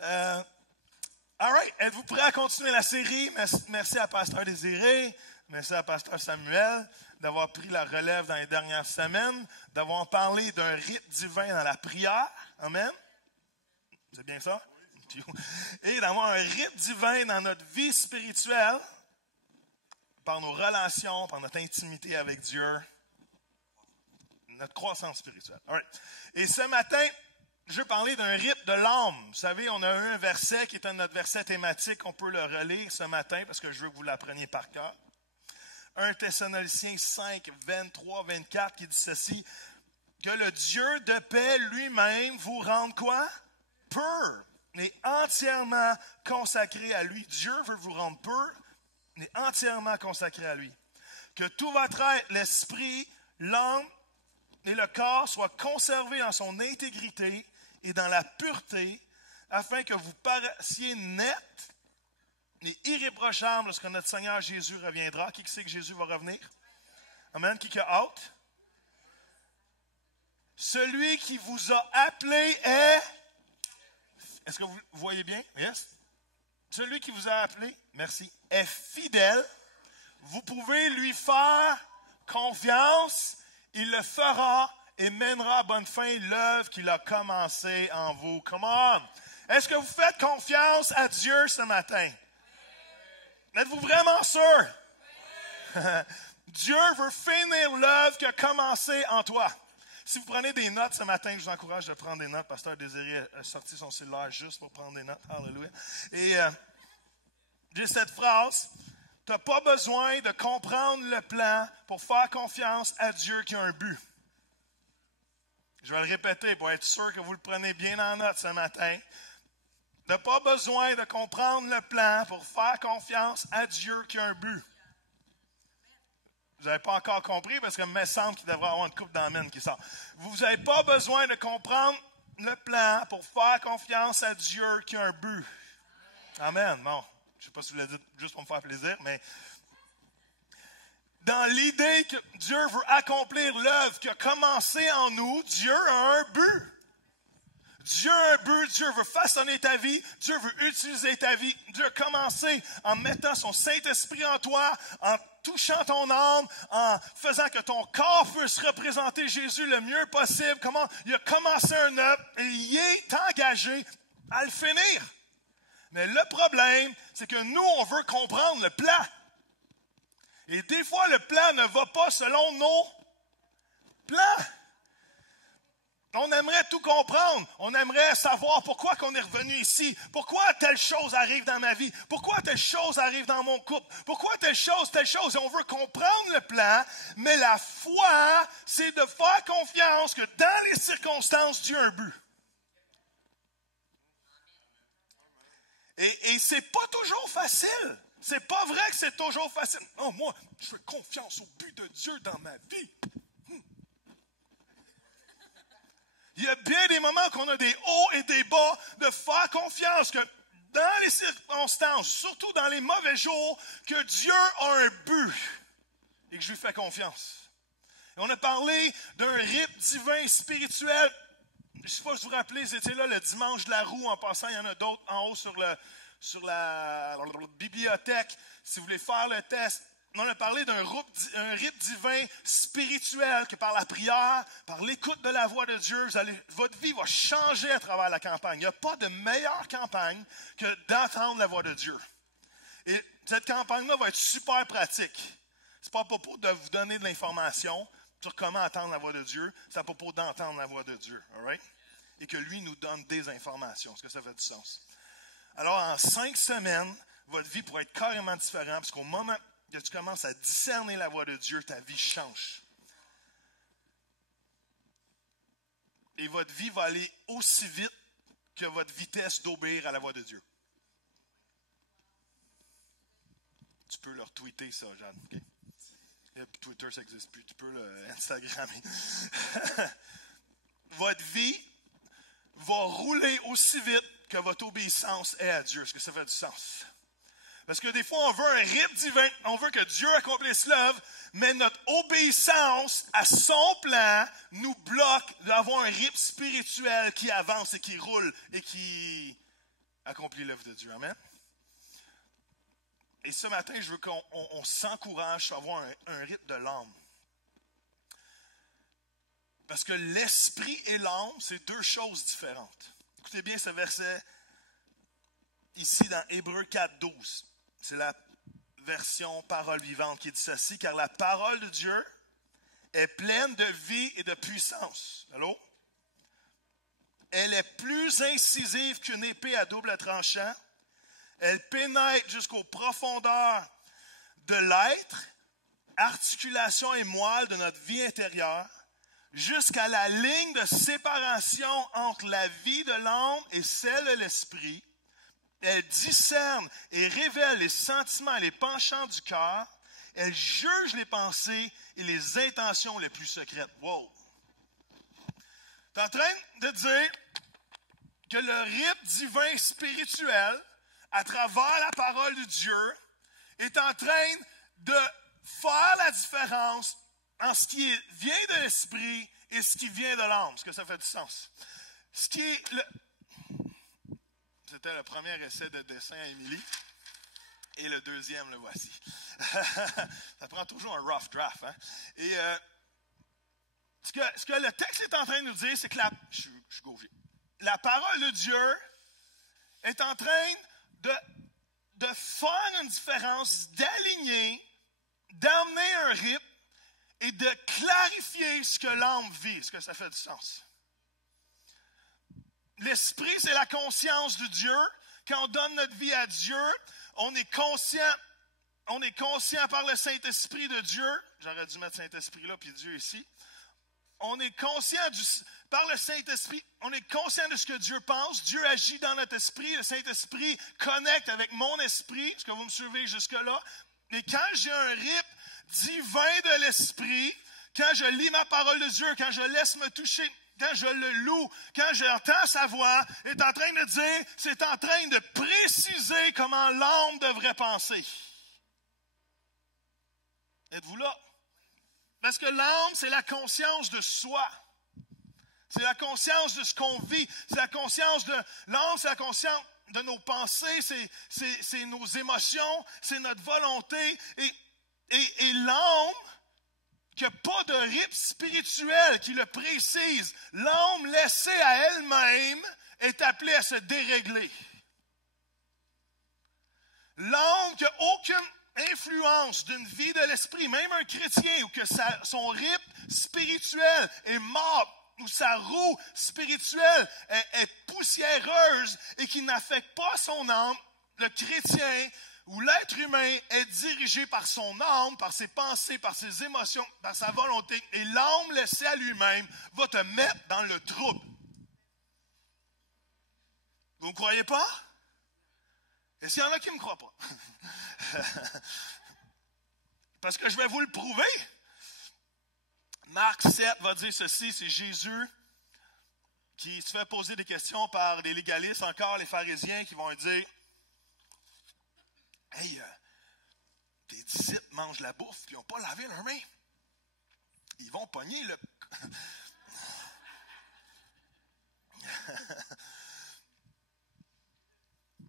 All right. Êtes-vous prêts à continuer la série? Merci à Pasteur Désiré, merci à Pasteur Samuel d'avoir pris la relève dans les dernières semaines, d'avoir parlé d'un rite divin dans la prière. Amen. C'est bien ça? Et d'avoir un rite divin dans notre vie spirituelle, par nos relations, par notre intimité avec Dieu, notre croissance spirituelle. All right. Et ce matin, je veux parler d'un rite de l'âme. Vous savez, on a eu un verset qui est un de notre verset thématique. On peut le relire ce matin parce que je veux que vous l'appreniez par cœur. 1 Thessaloniciens 5, 23, 24 qui dit ceci. Que le Dieu de paix lui-même vous rende quoi? Pur et entièrement consacré à lui. Dieu veut vous rendre pur et entièrement consacré à lui. Que tout votre être, l'esprit, l'âme et le corps soient conservés en son intégrité et dans la pureté, afin que vous paraissiez net et irréprochable lorsque notre Seigneur Jésus reviendra. Qui sait que Jésus va revenir? Amen. Qui a hâte? Celui qui vous a appelé est... Est-ce que vous voyez bien? Yes. Celui qui vous a appelé, merci, est fidèle. Vous pouvez lui faire confiance. Il le fera et mènera à bonne fin l'œuvre qu'il a commencée en vous. Come on! Est-ce que vous faites confiance à Dieu ce matin? Êtes-vous vraiment sûr? Dieu veut finir l'œuvre qu'il a commencée en toi. Si vous prenez des notes ce matin, je vous encourage de prendre des notes. Pasteur Désiré a sorti son cellulaire juste pour prendre des notes. Alléluia. Et j'ai cette phrase. Tu n'as pas besoin de comprendre le plan pour faire confiance à Dieu qui a un but. Je vais le répéter pour être sûr que vous le prenez bien en note ce matin. Tu n'as pas besoin de comprendre le plan pour faire confiance à Dieu qui a un but. Vous n'avez pas encore compris parce que il me semble qu'il devrait y avoir une coupe d'amène qui sort. Vous n'avez pas besoin de comprendre le plan pour faire confiance à Dieu qui a un but. Amen. Bon, je ne sais pas si vous le dites juste pour me faire plaisir, mais dans l'idée que Dieu veut accomplir l'œuvre qui a commencé en nous, Dieu a un but. Dieu a un but, Dieu veut façonner ta vie, Dieu veut utiliser ta vie. Dieu a commencé en mettant son Saint-Esprit en toi, en touchant ton âme, en faisant que ton corps puisse représenter Jésus le mieux possible. Comment il a commencé un œuvre et il est engagé à le finir. Mais le problème, c'est que nous, on veut comprendre le plan. Et des fois, le plan ne va pas selon nos plans. On aimerait tout comprendre. On aimerait savoir pourquoi qu'on est revenu ici. Pourquoi telle chose arrive dans ma vie. Pourquoi telle chose arrive dans mon couple. Pourquoi telle chose. Et on veut comprendre le plan. Mais la foi, c'est de faire confiance que dans les circonstances, Dieu a un but. Et c'est pas toujours facile. C'est pas vrai que c'est toujours facile. Oh, moi, je fais confiance au but de Dieu dans ma vie. Il y a bien des moments qu'on a des hauts et des bas de faire confiance que dans les circonstances, surtout dans les mauvais jours, que Dieu a un but et que je lui fais confiance. Et on a parlé d'un rite divin spirituel. Je ne sais pas si vous vous rappelez, c'était là le dimanche de la roue. En passant, il y en a d'autres en haut sur la bibliothèque. Si vous voulez faire le test, on a parlé d'un rite divin spirituel que par la prière, par l'écoute de la voix de Dieu, votre vie va changer à travers la campagne. Il n'y a pas de meilleure campagne que d'entendre la voix de Dieu. Et cette campagne-là va être super pratique. Ce n'est pas pour de vous donner de l'information sur comment entendre la voix de Dieu, c'est à propos d'entendre la voix de Dieu. All right? Et que lui nous donne des informations. Est-ce que ça fait du sens? Alors, en 5 semaines, votre vie pourrait être carrément différente, parce qu'au moment que tu commences à discerner la voix de Dieu, ta vie change. Et votre vie va aller aussi vite que votre vitesse d'obéir à la voix de Dieu. Tu peux leur tweeter ça, Jeanne. Okay? Twitter, ça n'existe plus. Tu peux le Instagrammer. Votre vie va rouler aussi vite que votre obéissance est à Dieu. Est-ce que ça fait du sens? Parce que des fois, on veut un rite divin, on veut que Dieu accomplisse l'œuvre, mais notre obéissance à son plan nous bloque d'avoir un rite spirituel qui avance et qui roule et qui accomplit l'œuvre de Dieu. Amen. Et ce matin, je veux qu'on s'encourage à avoir un rite de l'âme. Parce que l'esprit et l'âme, c'est deux choses différentes. Écoutez bien ce verset ici dans Hébreux 4, 12. C'est la version parole vivante qui dit ceci, car la parole de Dieu est pleine de vie et de puissance. Allô? Elle est plus incisive qu'une épée à double tranchant. Elle pénètre jusqu'aux profondeurs de l'être, articulation et moelle de notre vie intérieure, jusqu'à la ligne de séparation entre la vie de l'âme et celle de l'esprit. Elle discerne et révèle les sentiments et les penchants du cœur. Elle juge les pensées et les intentions les plus secrètes. Wow! Tu es en train de dire que le rite divin spirituel, à travers la parole de Dieu, est en train de faire la différence en ce qui vient de l'esprit et ce qui vient de l'âme. Est-ce que ça fait du sens? C'était le premier essai de dessin à Émilie. Et le deuxième, le voici. Ça prend toujours un rough draft. Hein? Et ce que le texte est en train de nous dire, c'est que je suis gaucher. La parole de Dieu est en train de faire une différence, d'aligner, d'amener un rythme et de clarifier ce que l'âme vit. Est-ce que ça fait du sens? L'esprit, c'est la conscience de Dieu. Quand on donne notre vie à Dieu, on est conscient par le Saint-Esprit de Dieu. J'aurais dû mettre Saint-Esprit là, puis Dieu ici. On est conscient par le Saint-Esprit, on est conscient de ce que Dieu pense. Dieu agit dans notre esprit. Le Saint-Esprit connecte avec mon esprit. Est-ce que vous me suivez jusque-là? Et quand j'ai un rythme divin de l'esprit, quand je lis ma parole de Dieu, quand je laisse me toucher, quand je le loue, quand j'entends sa voix, est en train de dire, c'est en train de préciser comment l'âme devrait penser. Êtes-vous là? Parce que l'âme, c'est la conscience de soi. C'est la conscience de ce qu'on vit. C'est la conscience de l'âme, c'est la conscience de nos pensées, c'est nos émotions, c'est notre volonté. Et l'âme, qui n'a pas de rythme spirituel qui le précise, l'âme laissée à elle-même est appelée à se dérégler. L'âme qui n'a aucune influence d'une vie de l'esprit, même un chrétien, ou que son rythme spirituel est mort, ou sa roue spirituelle est poussiéreuse et qui n'affecte pas son âme, le chrétien ou l'être humain est dirigé par son âme, par ses pensées, par ses émotions, par sa volonté, et l'âme laissée à lui-même va te mettre dans le trouble. Vous ne croyez pas? Est-ce qu'il y en a qui ne me croient pas? Parce que je vais vous le prouver. Marc 7 va dire ceci, c'est Jésus qui se fait poser des questions par des légalistes, encore les pharisiens qui vont dire, « Hey, tes disciples mangent la bouffe et ils n'ont pas lavé leurs mains. Ils vont pogner le... »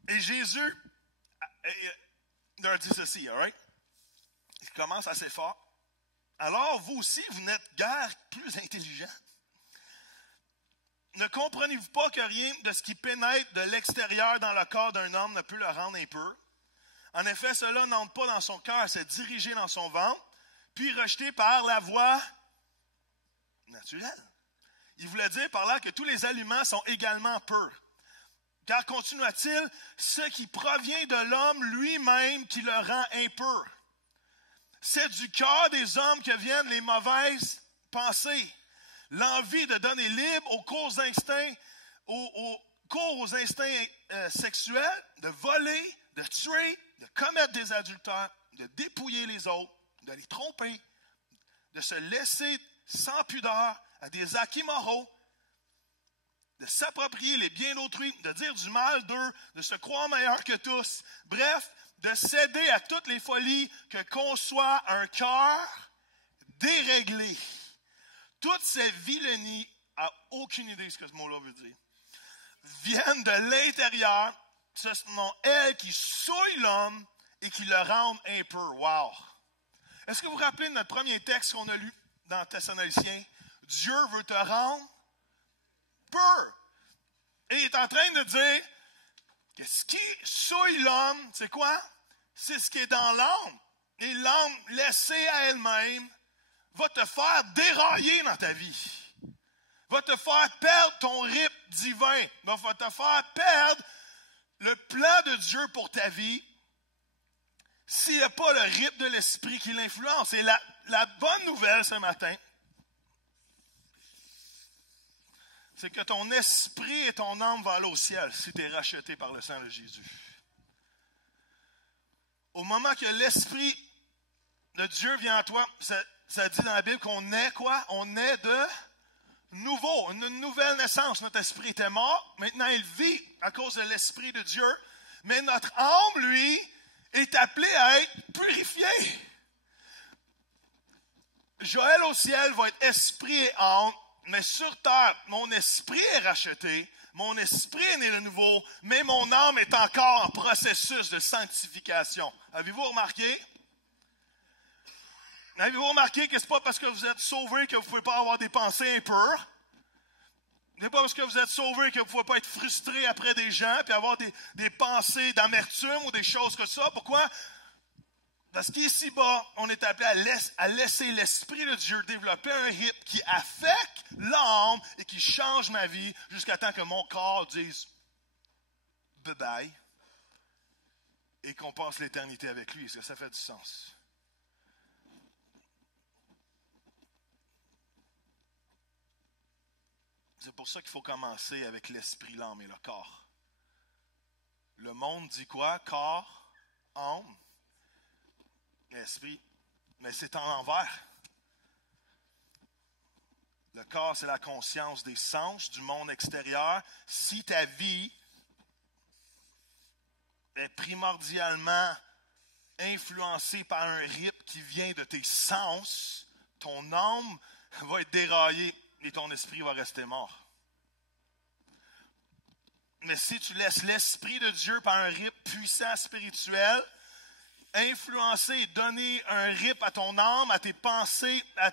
Et Jésus leur dit ceci, all right? Il commence assez fort. Alors, vous aussi, vous n'êtes guère plus intelligents. Ne comprenez-vous pas que rien de ce qui pénètre de l'extérieur dans le corps d'un homme ne peut le rendre impur? En effet, cela n'entre pas dans son cœur, c'est dirigé dans son ventre, puis rejeté par la voie naturelle. Il voulait dire par là que tous les aliments sont également purs. Car, continua-t-il, ce qui provient de l'homme lui-même qui le rend impur. C'est du cœur des hommes que viennent les mauvaises pensées. L'envie de donner libre aux cours instincts, aux instincts sexuels, de voler, de tuer, de commettre des adultères, de dépouiller les autres, de les tromper, de se laisser sans pudeur à des actes immoraux, de s'approprier les biens d'autrui, de dire du mal d'eux, de se croire meilleur que tous. Bref, de céder à toutes les folies que conçoit un cœur déréglé. Toutes ces vilenies, aucune idée de ce que ce mot-là veut dire, viennent de l'intérieur. Ce sont elles qui souillent l'homme et qui le rendent impur. Wow! Est-ce que vous vous rappelez de notre premier texte qu'on a lu dans Thessaloniciens? Dieu veut te rendre pur. Et il est en train de dire que ce qui souille l'homme, c'est quoi? C'est ce qui est dans l'âme. Et l'âme, laissée à elle-même, va te faire dérailler dans ta vie. Va te faire perdre ton rythme divin. Va te faire perdre le plan de Dieu pour ta vie s'il n'y a pas le rythme de l'esprit qui l'influence. Et la bonne nouvelle ce matin, c'est que ton esprit et ton âme vont aller au ciel si tu es racheté par le sang de Jésus. Au moment que l'esprit de Dieu vient à toi, ça dit dans la Bible qu'on est quoi? On est de nouveau, une nouvelle naissance. Notre esprit était mort, maintenant il vit à cause de l'esprit de Dieu. Mais notre âme, lui, est appelé à être purifié. Joël au ciel va être esprit et âme, mais sur terre, mon esprit est racheté, mon esprit est né de nouveau, mais mon âme est encore en processus de sanctification. Avez-vous remarqué? Avez-vous remarqué que ce n'est pas parce que vous êtes sauvé que vous ne pouvez pas avoir des pensées impures? Ce n'est pas parce que vous êtes sauvé que vous ne pouvez pas être frustré après des gens et avoir des pensées d'amertume ou des choses comme ça. Pourquoi? Parce qu'ici-bas, on est appelé à laisser l'Esprit de Dieu développer un rythme qui affecte l'âme et qui change ma vie jusqu'à temps que mon corps dise « bye-bye » et qu'on passe l'éternité avec lui. Est-ce que ça fait du sens? C'est pour ça qu'il faut commencer avec l'esprit, l'âme et le corps. Le monde dit quoi? Corps, âme, esprit. Mais c'est en envers. Le corps, c'est la conscience des sens, du monde extérieur. Si ta vie est primordialement influencée par un rythme qui vient de tes sens, ton âme va être déraillée et ton esprit va rester mort. Mais si tu laisses l'Esprit de Dieu par un rythme puissant spirituel, influencer et donner un rythme à ton âme, à tes pensées, à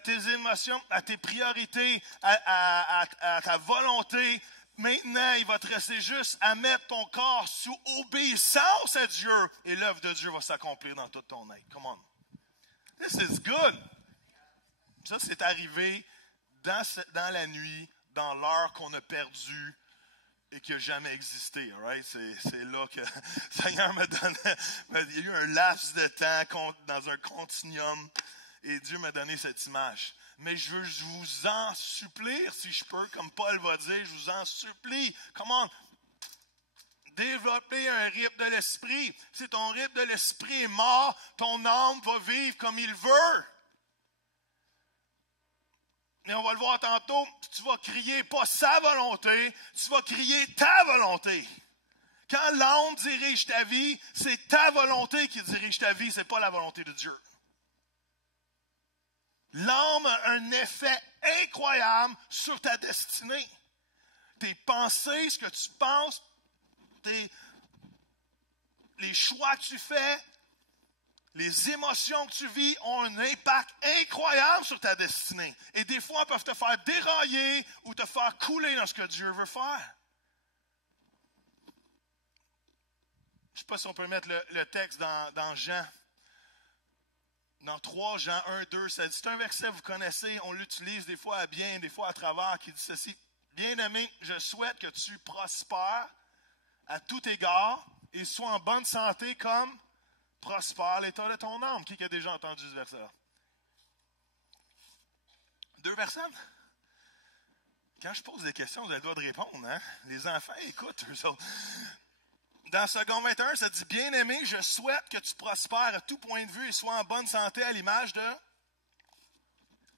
tes émotions, à tes priorités, à ta volonté, maintenant, il va te rester juste à mettre ton corps sous obéissance à Dieu et l'œuvre de Dieu va s'accomplir dans tout ton être. Come on. This is good. Ça, c'est arrivé dans la nuit, dans l'heure qu'on a perdue et qui n'a jamais existé. Right? C'est là que le Seigneur me donnait. Il y a eu un laps de temps dans un continuum et Dieu m'a donné cette image. Mais je veux vous en supplie, si je peux, comme Paul va dire, je vous en supplie. Comment développer un rythme de l'esprit? Si ton rythme de l'esprit est mort, ton âme va vivre comme il veut. Et on va le voir tantôt, tu vas crier pas sa volonté, tu vas crier ta volonté. Quand l'âme dirige ta vie, c'est ta volonté qui dirige ta vie, c'est pas la volonté de Dieu. L'âme a un effet incroyable sur ta destinée. Tes pensées, ce que tu penses, les choix que tu fais, les émotions que tu vis ont un impact incroyable sur ta destinée. Et des fois, elles peuvent te faire dérailler ou te faire couler dans ce que Dieu veut faire. Je ne sais pas si on peut mettre le texte dans Jean. Dans 3 Jean 1, 2, ça dit, c'est un verset que vous connaissez, on l'utilise des fois à bien, des fois à travers, qui dit ceci. Bien-aimé, je souhaite que tu prospères à tout égard et sois en bonne santé comme prospère l'état de ton âme. Qui a déjà entendu ce verset-là? 2 personnes? Quand je pose des questions, vous avez le droit de répondre. Hein? Les enfants écoutent, eux autres. Dans 2 21, ça dit, bien-aimé, je souhaite que tu prospères à tout point de vue et sois en bonne santé à l'image de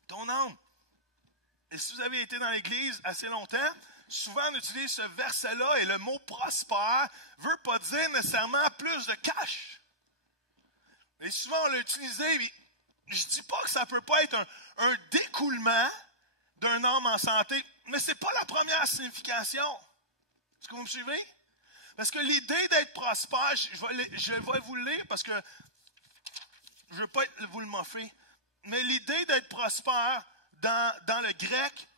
ton âme. Et si vous avez été dans l'Église assez longtemps, souvent on utilise ce verset-là et le mot prospère ne veut pas dire nécessairement plus de cash. Et souvent on l'a utilisé, mais je ne dis pas que ça ne peut pas être un découlement d'un homme en santé, mais ce n'est pas la première signification. Est-ce que vous me suivez? Parce que l'idée d'être prospère, je vais vous le lire parce que je ne veux pas vous le moffer, mais l'idée d'être prospère dans le grec,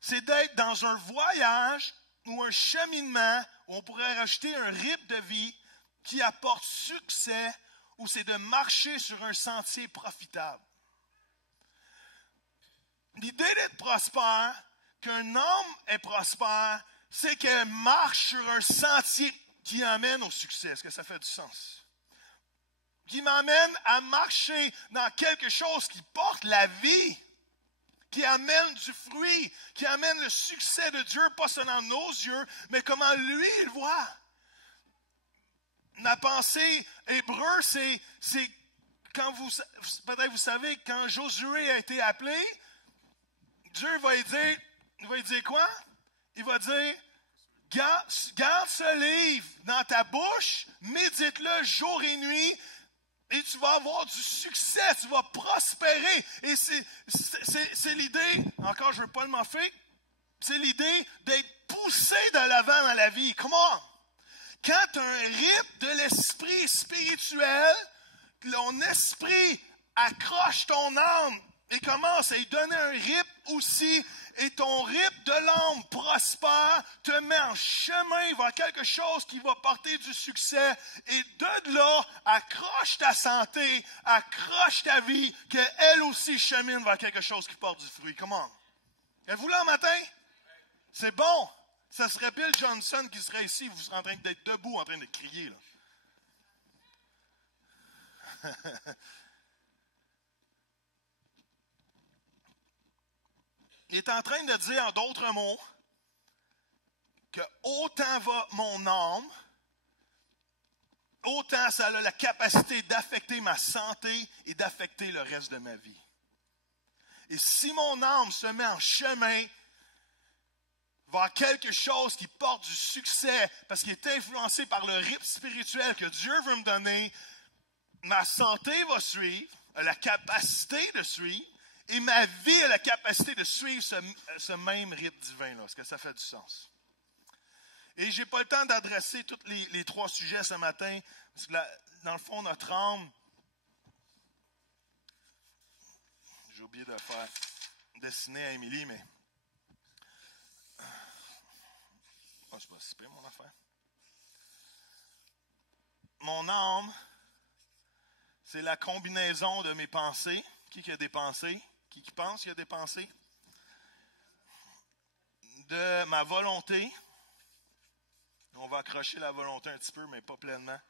c'est d'être dans un voyage ou un cheminement, où on pourrait rajouter un rythme de vie qui apporte succès, ou c'est de marcher sur un sentier profitable. L'idée d'être prospère, qu'un homme est prospère, c'est qu'il marche sur un sentier qui amène au succès. Est-ce que ça fait du sens? Qui m'amène à marcher dans quelque chose qui porte la vie, qui amène du fruit, qui amène le succès de Dieu, pas seulement dans nos yeux, mais comment lui il voit. La pensée hébreu, c'est quand peut-être vous savez, quand Josué a été appelé, Dieu va lui dire quoi? Il va dire, garde ce livre dans ta bouche, médite-le jour et nuit, et tu vas avoir du succès, tu vas prospérer. Et c'est l'idée, encore je ne veux pas le moffer, c'est l'idée d'être poussé de l'avant dans la vie. Comment? Quand tu as un rythme de l'esprit spirituel, ton esprit accroche ton âme et commence à lui donner un rythme aussi, et ton rythme de l'âme prospère, te met en chemin vers quelque chose qui va porter du succès, et de là, accroche ta santé, accroche ta vie, qu'elle aussi chemine vers quelque chose qui porte du fruit. Comment? Êtes-vous là matin? C'est bon. Ça serait Bill Johnson qui serait ici, vous serez en train d'être debout, en train de crier, là. Il est en train de dire, en d'autres mots, que autant va mon âme, autant ça a la capacité d'affecter ma santé et d'affecter le reste de ma vie. Et si mon âme se met en chemin vers quelque chose qui porte du succès, parce qu'il est influencé par le rythme spirituel que Dieu veut me donner, ma santé va suivre, a la capacité de suivre, et ma vie a la capacité de suivre ce même rythme divin-là. Est-ce que ça fait du sens? Et je n'ai pas le temps d'adresser tous les trois sujets ce matin, parce que dans le fond, notre âme, j'ai oublié de faire dessiner à Émilie, mais c'est pas si pire, mon affaire. Mon âme, c'est la combinaison de mes pensées. Qui a des pensées? Qui pense qu'il y a des pensées? De ma volonté. On va accrocher la volonté un petit peu, mais pas pleinement.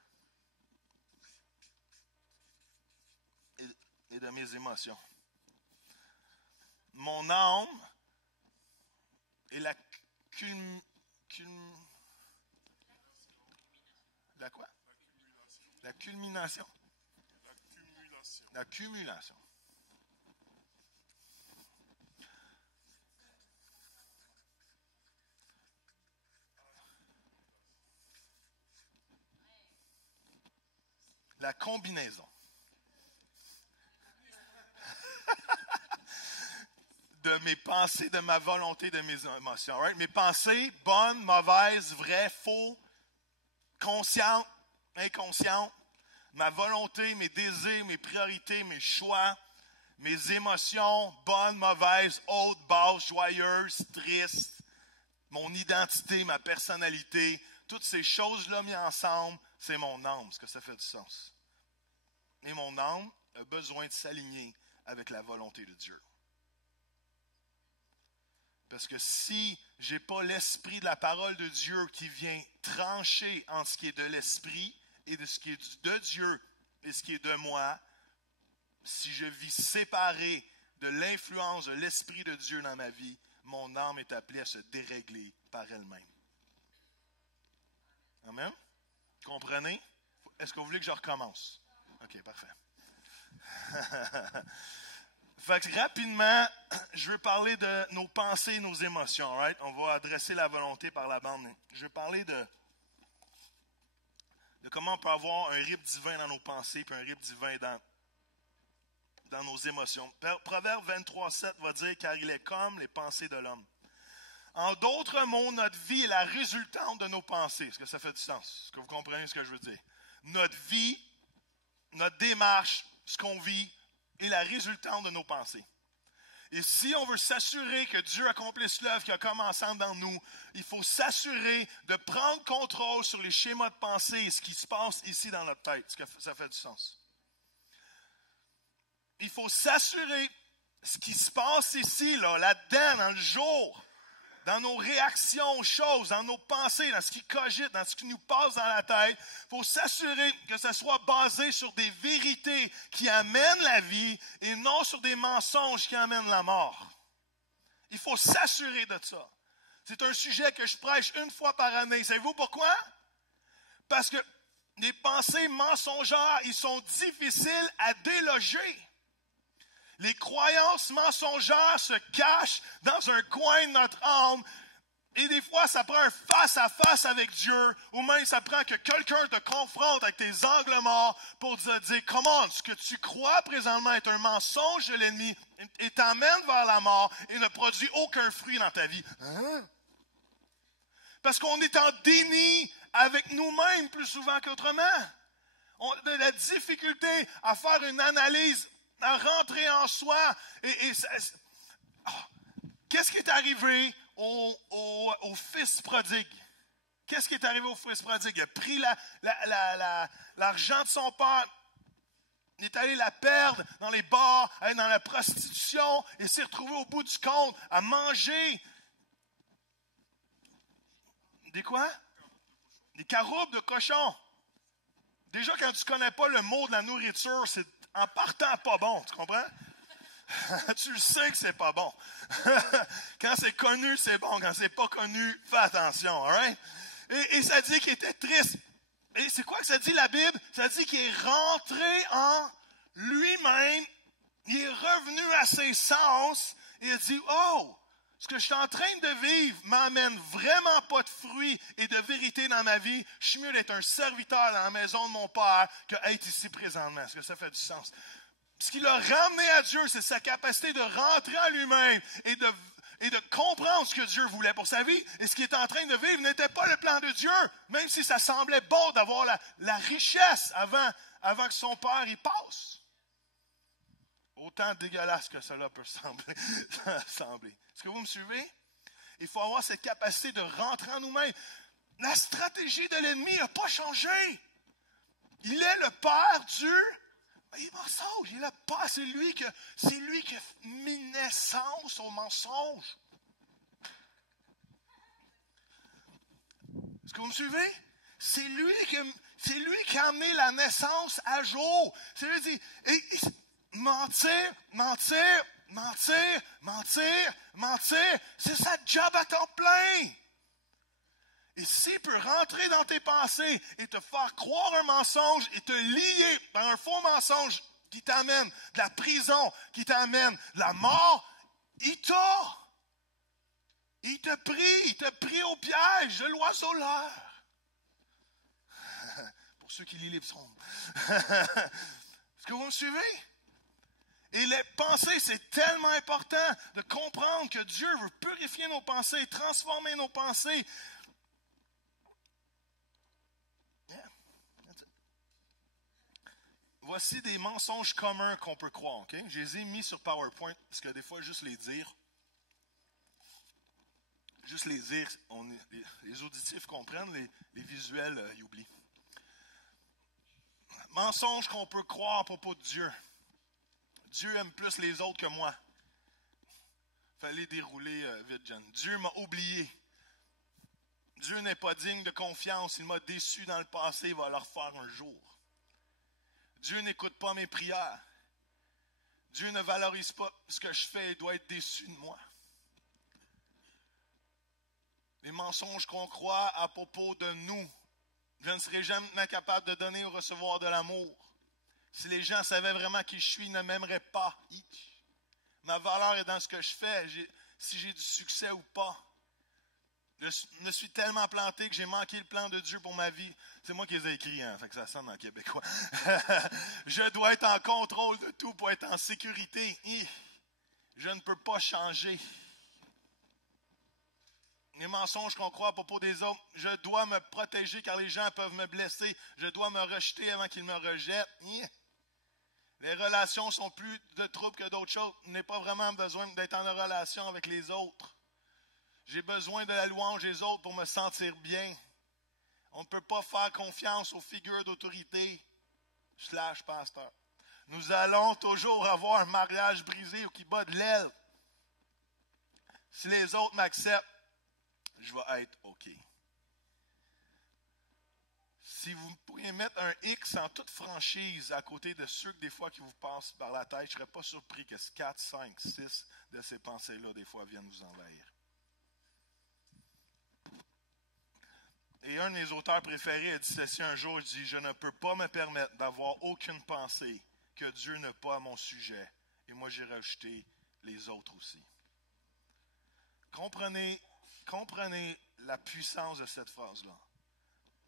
Et de mes émotions. Mon âme est la la quoi? La culmination. L'accumulation. La combinaison de mes pensées, de ma volonté, de mes émotions. Right? Mes pensées, bonnes, mauvaises, vraies, faux, conscientes, inconscientes. Ma volonté, mes désirs, mes priorités, mes choix, mes émotions, bonnes, mauvaises, hautes, basses, joyeuses, tristes, mon identité, ma personnalité, toutes ces choses-là mises ensemble, c'est mon âme. Est-ce que ça fait du sens? Et mon âme a besoin de s'aligner avec la volonté de Dieu. Parce que si je n'ai pas l'esprit de la parole de Dieu qui vient trancher entre ce qui est de l'esprit et de ce qui est de Dieu et ce qui est de moi, si je vis séparé de l'influence de l'esprit de Dieu dans ma vie, mon âme est appelée à se dérégler par elle-même. Amen? Comprenez? Est-ce que vous voulez que je recommence? OK, parfait. Fait que rapidement, je veux parler de nos pensées et nos émotions. Right? On va adresser la volonté par la bande. Je veux parler de comment on peut avoir un rythme divin dans nos pensées et un rythme divin dans nos émotions. Proverbe 23,7 va dire « Car il est comme les pensées de l'homme ». En d'autres mots, notre vie est la résultante de nos pensées. Est-ce que ça fait du sens? Est-ce que vous comprenez ce que je veux dire? Notre vie, notre démarche, ce qu'on vit, est la résultante de nos pensées. Et si on veut s'assurer que Dieu accomplisse l'œuvre qui a commencé dans nous, il faut s'assurer de prendre contrôle sur les schémas de pensée et ce qui se passe ici dans notre tête. Est-ce que ça fait du sens? Il faut s'assurer ce qui se passe ici, là-dedans, dans le jour, dans nos réactions aux choses, dans nos pensées, dans ce qui cogite, dans ce qui nous passe dans la tête. Il faut s'assurer que ça soit basé sur des vérités qui amènent la vie et non sur des mensonges qui amènent la mort. Il faut s'assurer de ça. C'est un sujet que je prêche une fois par année. Savez-vous pourquoi? Parce que les pensées mensongères, ils sont difficiles à déloger. Les croyances mensongères se cachent dans un coin de notre âme. Et des fois, ça prend un face-à-face avec Dieu, ou même ça prend que quelqu'un te confronte avec tes angles morts pour te dire, comment ce que tu crois présentement est un mensonge de l'ennemi et t'emmène vers la mort et ne produit aucun fruit dans ta vie. Hein? Parce qu'on est en déni avec nous-mêmes plus souvent qu'autrement. On a de la difficulté à faire une analyse, à rentrer en soi. Qu'est-ce qui est arrivé au fils prodigue? Qu'est-ce qui est arrivé au fils prodigue? Il a pris l'argent de son père, il est allé la perdre dans les bars, aller dans la prostitution, et s'est retrouvé au bout du compte à manger des quoi? Des caroubes de cochon. Déjà, quand tu ne connais pas le mot de la nourriture, c'est en partant pas bon, tu comprends? Tu le sais que c'est pas bon. Quand c'est connu, c'est bon. Quand c'est pas connu, fais attention, all right? Et ça dit qu'il était triste. Et c'est quoi que ça dit la Bible? Ça dit qu'il est rentré en lui-même, il est revenu à ses sens, et il a dit, oh, ce que je suis en train de vivre m'amène vraiment pas de fruits et de vérité dans ma vie. Je suis mieux d'être un serviteur dans la maison de mon Père que d'être ici présentement. Est-ce que ça fait du sens? Ce qui l'a ramené à Dieu, c'est sa capacité de rentrer en lui-même et de comprendre ce que Dieu voulait pour sa vie. Et ce qu'il était en train de vivre n'était pas le plan de Dieu, même si ça semblait bon d'avoir la richesse avant que son Père y passe. Autant dégueulasse que cela peut sembler. Est-ce que vous me suivez? Il faut avoir cette capacité de rentrer en nous-mêmes. La stratégie de l'ennemi n'a pas changé. Il est le Père, Dieu. Il est mensonge. Il est le Père. C'est lui qui a mis naissance au mensonge. Est-ce que vous me suivez? C'est lui qui a amené la naissance à jour. C'est lui qui dit, mentir, c'est sa job à temps plein. Et s'il peut rentrer dans tes pensées et te faire croire un mensonge et te lier dans un faux mensonge qui t'amène de la prison, qui t'amène de la mort, il te prie au piège de l'oiseau leurre. Pour ceux qui lisent les psaumes. Est-ce que vous me suivez? Et les pensées, c'est tellement important de comprendre que Dieu veut purifier nos pensées, transformer nos pensées. Yeah. Voici des mensonges communs qu'on peut croire. Okay? Je les ai mis sur PowerPoint parce que des fois, juste les dire, les auditifs comprennent, les visuels, ils oublient. Mensonges qu'on peut croire à propos de Dieu. Dieu aime plus les autres que moi. Fallait dérouler vite, John. Dieu m'a oublié. Dieu n'est pas digne de confiance. Il m'a déçu dans le passé. Il va le refaire un jour. Dieu n'écoute pas mes prières. Dieu ne valorise pas ce que je fais. Il doit être déçu de moi. Les mensonges qu'on croit à propos de nous. Je ne serai jamais capable de donner ou recevoir de l'amour. Si les gens savaient vraiment qui je suis, ils ne m'aimeraient pas. Ma valeur est dans ce que je fais, si j'ai du succès ou pas. Je me suis tellement planté que j'ai manqué le plan de Dieu pour ma vie. C'est moi qui les ai écrits, hein, fait que ça sonne en québécois. Je dois être en contrôle de tout pour être en sécurité. Je ne peux pas changer. Les mensonges qu'on croit à propos des autres, je dois me protéger car les gens peuvent me blesser. Je dois me rejeter avant qu'ils me rejettent. Les relations sont plus de troubles que d'autres choses. Je n'ai pas vraiment besoin d'être en relation avec les autres. J'ai besoin de la louange des autres pour me sentir bien. On ne peut pas faire confiance aux figures d'autorité. / pasteur. Nous allons toujours avoir un mariage brisé ou qui bat de l'aile. Si les autres m'acceptent, je vais être OK. Si vous pourriez mettre un X en toute franchise à côté de ceux que des fois qui vous passent par la tête, je ne serais pas surpris que 4, 5, 6 de ces pensées-là, des fois, viennent vous envahir. Et un de mes auteurs préférés a dit ceci un jour, il dit « Je ne peux pas me permettre d'avoir aucune pensée que Dieu n'a pas à mon sujet. » Et moi, j'ai rajouté les autres aussi. Comprenez la puissance de cette phrase-là.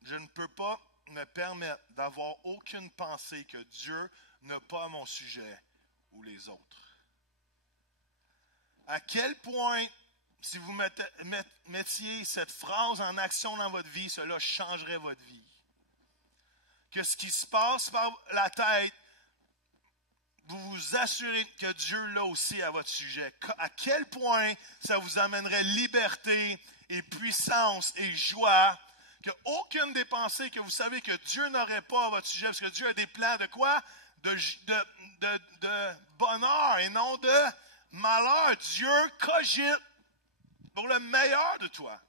Je ne peux pas me permettre d'avoir aucune pensée que Dieu n'a pas à mon sujet ou les autres. À quel point, si vous mettiez cette phrase en action dans votre vie, cela changerait votre vie. Que ce qui se passe par la tête, vous vous assurez que Dieu l'a aussi à votre sujet. À quel point ça vous amènerait liberté et puissance et joie, qu'aucune des pensées que vous savez que Dieu n'aurait pas à votre sujet, parce que Dieu a des plans de quoi? De bonheur et non de malheur. Dieu cogite pour le meilleur de toi.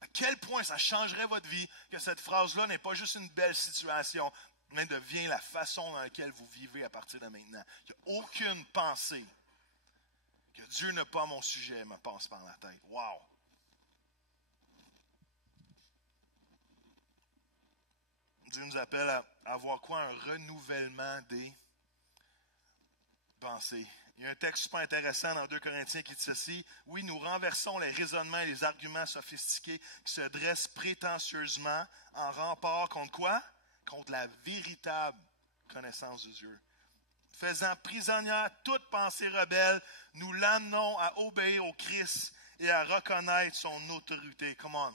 À quel point ça changerait votre vie que cette phrase-là n'est pas juste une belle situation, mais devient la façon dans laquelle vous vivez à partir de maintenant. Il n'y a aucune pensée que Dieu n'a pas à mon sujet me passe par la tête. Wow! Dieu nous appelle à avoir quoi? Un renouvellement des pensées. Il y a un texte super intéressant dans 2 Corinthiens qui dit ceci. Oui, nous renversons les raisonnements et les arguments sophistiqués qui se dressent prétentieusement en rempart contre quoi? Contre la véritable connaissance de Dieu. Faisant prisonnière toute pensée rebelle, nous l'amenons à obéir au Christ et à reconnaître son autorité. Come on.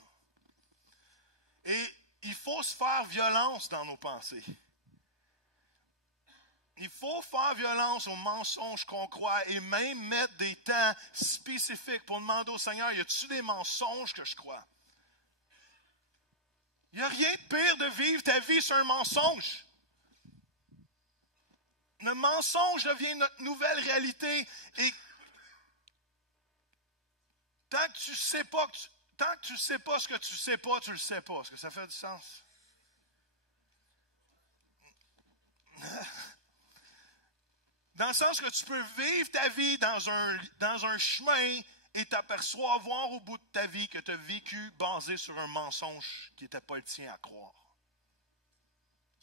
Et il faut se faire violence dans nos pensées. Il faut faire violence aux mensonges qu'on croit et même mettre des temps spécifiques pour demander au Seigneur, y a-t-il des mensonges que je crois? Il n'y a rien de pire de vivre ta vie sur un mensonge. Le mensonge devient notre nouvelle réalité et tant que tu sais pas ce que tu sais pas, tu le sais pas. Est-ce que ça fait du sens? Dans le sens que tu peux vivre ta vie dans un chemin et t'apercevoir au bout de ta vie que tu as vécu basé sur un mensonge qui n'était pas le tien à croire.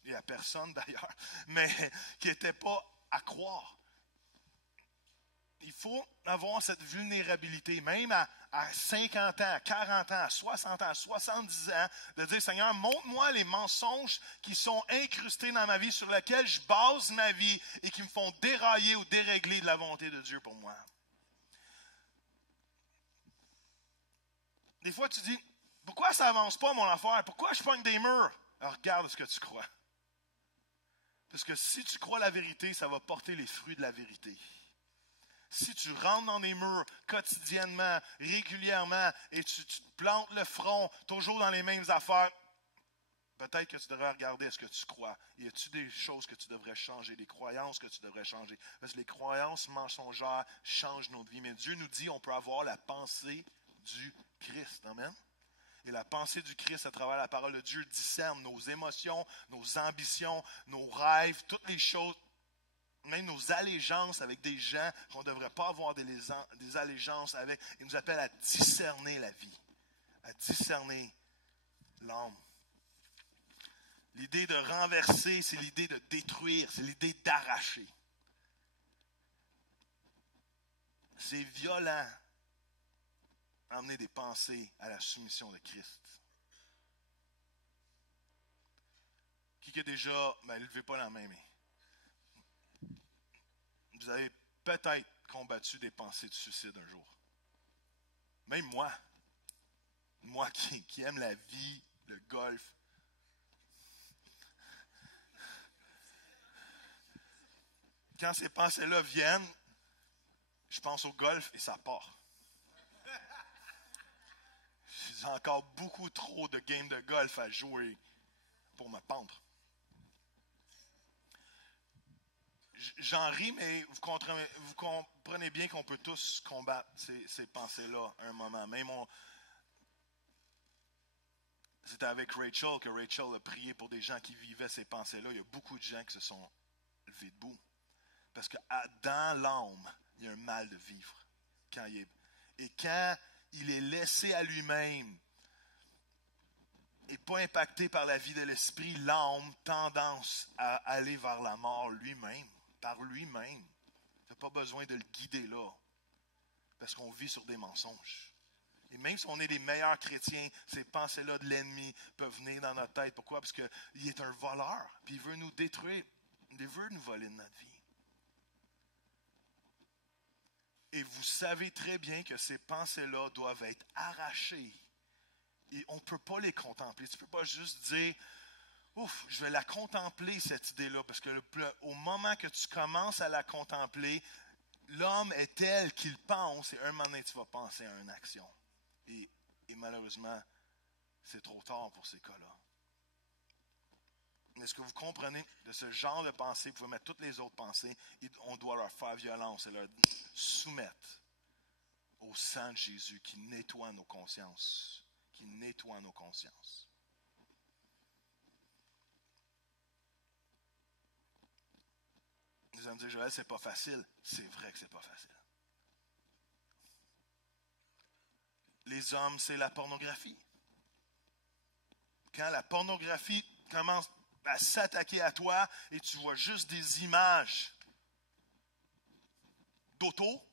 Et à personne d'ailleurs, mais qui n'était pas à croire. Il faut avoir cette vulnérabilité, même à 50 ans, à 40 ans, à 60 ans, à 70 ans, de dire, Seigneur, montre-moi les mensonges qui sont incrustés dans ma vie, sur lesquels je base ma vie et qui me font dérailler ou dérégler de la volonté de Dieu pour moi. Des fois, tu dis, pourquoi ça n'avance pas mon affaire? Pourquoi je pogne des murs? Alors, regarde ce que tu crois. Parce que si tu crois la vérité, ça va porter les fruits de la vérité. Si tu rentres dans des murs quotidiennement, régulièrement, et tu te plantes le front, toujours dans les mêmes affaires, peut-être que tu devrais regarder ce que tu crois. Y a-t-il des choses que tu devrais changer, des croyances que tu devrais changer? Parce que les croyances mensongères changent notre vie. Mais Dieu nous dit qu'on peut avoir la pensée du Christ. Amen? Et la pensée du Christ à travers la parole de Dieu discerne nos émotions, nos ambitions, nos rêves, toutes les choses, même nos allégeances avec des gens qu'on ne devrait pas avoir des allégeances avec. Il nous appelle à discerner la vie, à discerner l'âme. L'idée de renverser, c'est l'idée de détruire, c'est l'idée d'arracher. C'est violent. Emmener des pensées à la soumission de Christ. Qui a déjà, ne levez pas la main, mais vous avez peut-être combattu des pensées de suicide un jour. Même moi qui aime la vie, le golf, quand ces pensées-là viennent, je pense au golf et ça part. J'ai encore beaucoup trop de games de golf à jouer pour me pendre. J'en ris, mais vous comprenez bien qu'on peut tous combattre ces pensées-là à un moment. Même c'était avec Rachel que Rachel a prié pour des gens qui vivaient ces pensées-là. Il y a beaucoup de gens qui se sont levés debout. Parce que dans l'âme, il y a un mal de vivre. Et quand il est laissé à lui-même et pas impacté par la vie de l'esprit, l'âme tendance à aller vers la mort lui-même. Par lui-même. Il n'a pas besoin de le guider là. Parce qu'on vit sur des mensonges. Et même si on est les meilleurs chrétiens, ces pensées-là de l'ennemi peuvent venir dans notre tête. Pourquoi? Parce qu'il est un voleur. Puis il veut nous détruire. Il veut nous voler de notre vie. Et vous savez très bien que ces pensées-là doivent être arrachées. Et on ne peut pas les contempler. Tu ne peux pas juste dire... Ouf, je vais la contempler, cette idée-là, parce que au moment que tu commences à la contempler, l'homme est tel qu'il pense, et un moment donné, tu vas penser à une action. Et malheureusement, c'est trop tard pour ces cas-là. Est-ce que vous comprenez de ce genre de pensée, vous pouvez mettre toutes les autres pensées, et on doit leur faire violence et leur soumettre au sang de Jésus qui nettoie nos consciences. Qui nettoie nos consciences. Vous allez me dire, Joël, c'est pas facile. C'est vrai que c'est pas facile. Les hommes, c'est la pornographie. Quand la pornographie commence à s'attaquer à toi et tu vois juste des images d'auto,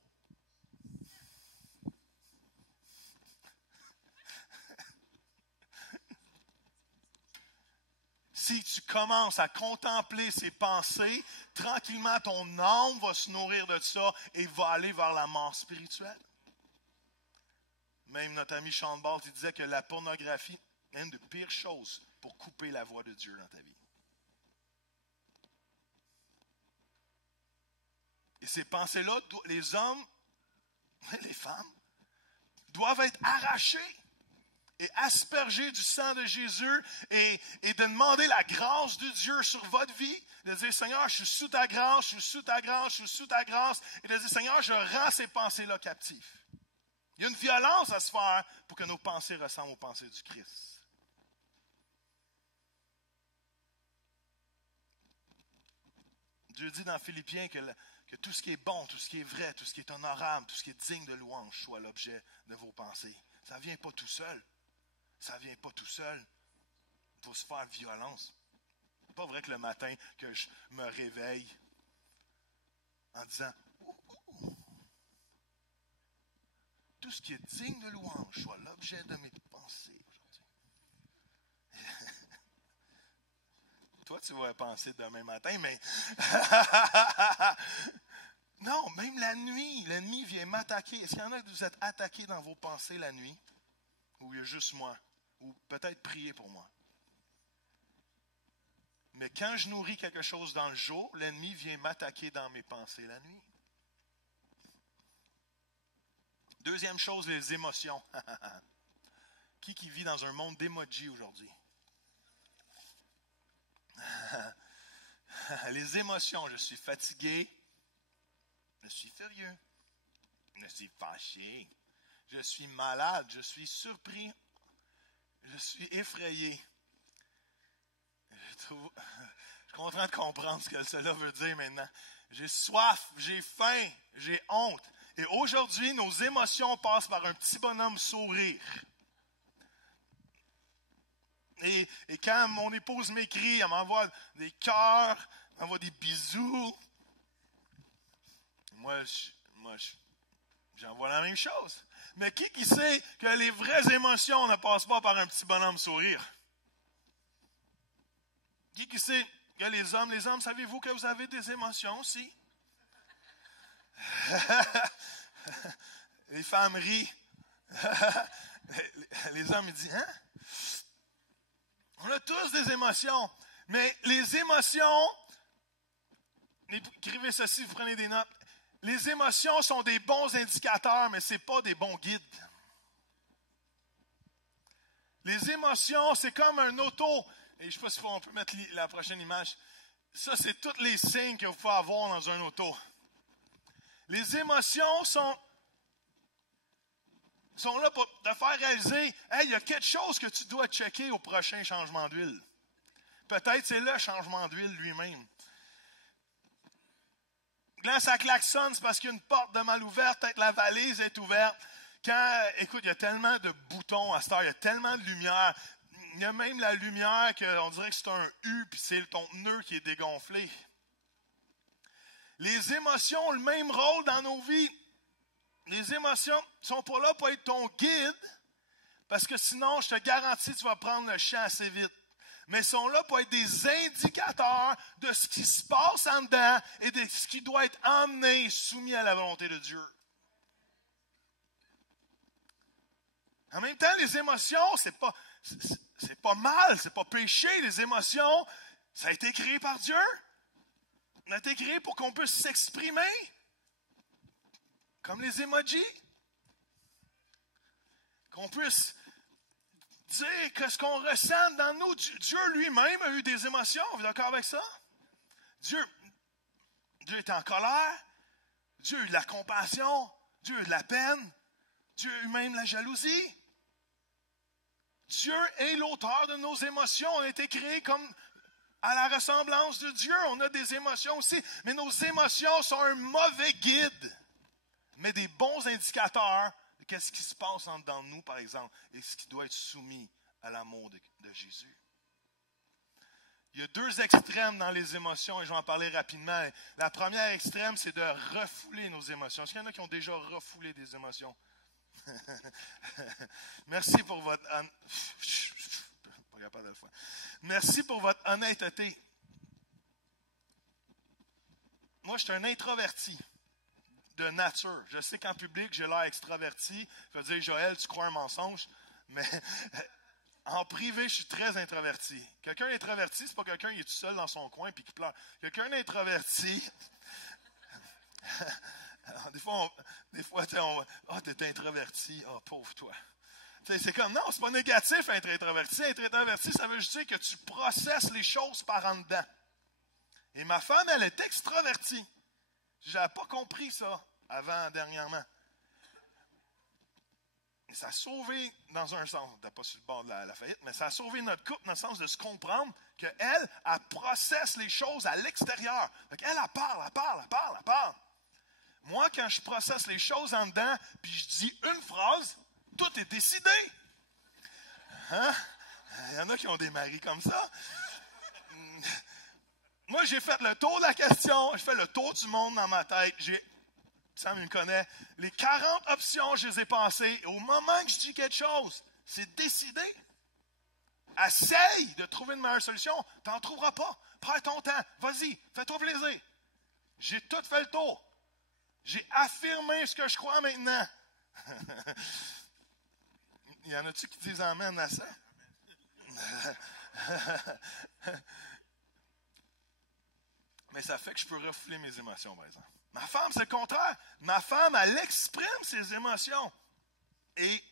si tu commences à contempler ces pensées, tranquillement, ton âme va se nourrir de ça et va aller vers la mort spirituelle. Même notre ami Sean Balt, il disait que la pornographie est une des pires choses pour couper la voix de Dieu dans ta vie. Et ces pensées-là, les hommes et les femmes doivent être arrachées et asperger du sang de Jésus et de demander la grâce de Dieu sur votre vie. De dire, Seigneur, je suis sous ta grâce, je suis sous ta grâce, je suis sous ta grâce. Et de dire, Seigneur, je rends ces pensées-là captives. Il y a une violence à se faire pour que nos pensées ressemblent aux pensées du Christ. Dieu dit dans Philippiens que tout ce qui est bon, tout ce qui est vrai, tout ce qui est honorable, tout ce qui est digne de louange soit l'objet de vos pensées. Ça ne vient pas tout seul. Ça ne vient pas tout seul. Il faut se faire violence. C'est pas vrai que le matin, que je me réveille en disant tout ce qui est digne de louange soit l'objet de mes pensées aujourd'hui. Toi, tu vas penser demain matin, mais non, même la nuit, l'ennemi vient m'attaquer. Est-ce qu'il y en a que vous êtes attaqués dans vos pensées la nuit? Ou il y a juste moi? Ou peut-être prier pour moi. Mais quand je nourris quelque chose dans le jour, l'ennemi vient m'attaquer dans mes pensées la nuit. Deuxième chose, les émotions. Qui vit dans un monde d'emoji aujourd'hui? Les émotions, je suis fatigué, je suis furieux, je suis fâché, je suis malade, je suis surpris, je suis effrayé. Je suis en train de comprendre ce que cela veut dire maintenant. J'ai soif, j'ai faim, j'ai honte. Et aujourd'hui, nos émotions passent par un petit bonhomme sourire. Et quand mon épouse m'écrit, elle m'envoie des cœurs, elle m'envoie des bisous. Moi, je J'envoie la même chose. Mais qui sait que les vraies émotions ne passent pas par un petit bonhomme sourire? Qui sait que les hommes, savez-vous que vous avez des émotions aussi? Les femmes rient. Les hommes, ils disent, hein? On a tous des émotions. Mais les émotions, écrivez ceci, vous prenez des notes. Les émotions sont des bons indicateurs, mais ce n'est pas des bons guides. Les émotions, c'est comme un auto. Et je ne sais pas si on peut mettre la prochaine image. Ça, c'est tous les signes que vous pouvez avoir dans un auto. Les émotions sont là pour te faire réaliser, hey, il y a quelque chose que tu dois checker au prochain changement d'huile. Peut-être c'est le changement d'huile lui-même. Quand ça klaxonne, c'est parce qu'il y a une porte de mal ouverte, peut-être la valise est ouverte. Écoute, il y a tellement de boutons à cette heure, il y a tellement de lumière. Il y a même la lumière qu'on dirait que c'est un U, puis c'est ton pneu qui est dégonflé. Les émotions ont le même rôle dans nos vies. Les émotions ne sont pas là pour être ton guide, parce que sinon, je te garantis, tu vas prendre le champ assez vite. Mais sont là pour être des indicateurs de ce qui se passe en dedans et de ce qui doit être emmené, soumis à la volonté de Dieu. En même temps, les émotions, c'est pas mal, c'est pas péché. Les émotions, ça a été créé par Dieu. On a été créé pour qu'on puisse s'exprimer. Comme les emojis. Qu'on puisse dire que ce qu'on ressent dans nous, Dieu lui-même a eu des émotions. Vous êtes d'accord avec ça? Dieu est en colère. Dieu a eu de la compassion. Dieu a eu de la peine. Dieu a eu même la jalousie. Dieu est l'auteur de nos émotions. On a été créés comme à la ressemblance de Dieu. On a des émotions aussi. Mais nos émotions sont un mauvais guide. Mais des bons indicateurs de qu'est-ce qui se passe en dedans de nous, par exemple, et ce qui doit être soumis à l'amour de Jésus. Il y a deux extrêmes dans les émotions, et je vais en parler rapidement. La première extrême, c'est de refouler nos émotions. Est-ce qu'il y en a qui ont déjà refoulé des émotions? Merci pour votre... Pas capable de le faire. Merci pour votre honnêteté. Moi, je suis un introverti. De nature. Je sais qu'en public, j'ai l'air extraverti. Je vais dire, Joël, tu crois un mensonge. Mais en privé, je suis très introverti. Quelqu'un d'introverti, c'est pas quelqu'un qui est tout seul dans son coin et qui pleure. Quelqu'un d'introverti, alors, des fois, t'es introverti. Oh, pauvre toi. C'est comme, non, c'est pas négatif être introverti. Être introverti, ça veut juste dire que tu processes les choses par en dedans. Et ma femme, elle est extravertie. Je n'avais pas compris ça dernièrement. Et ça a sauvé, dans un sens, pas sur le bord de la faillite, mais ça a sauvé notre couple dans le sens de se comprendre qu'elle, elle processe les choses à l'extérieur. Donc elle parle. Moi, quand je processe les choses en dedans, puis je dis une phrase, tout est décidé. Hein? Il y en a qui ont des maris comme ça. Moi, j'ai fait le tour de la question, j'ai fait le tour du monde dans ma tête. Sam me connaît. Les 40 options, je les ai pensées. Et au moment que je dis quelque chose, c'est décidé. Essaye de trouver une meilleure solution. Tu n'en trouveras pas. Prends ton temps. Vas-y, fais-toi plaisir. J'ai tout fait le tour. J'ai affirmé ce que je crois maintenant. Il y en a-tu qui disent amen à ça? Mais ça fait que je peux refouler mes émotions, par exemple. Ma femme, c'est le contraire. Ma femme, elle exprime ses émotions. Et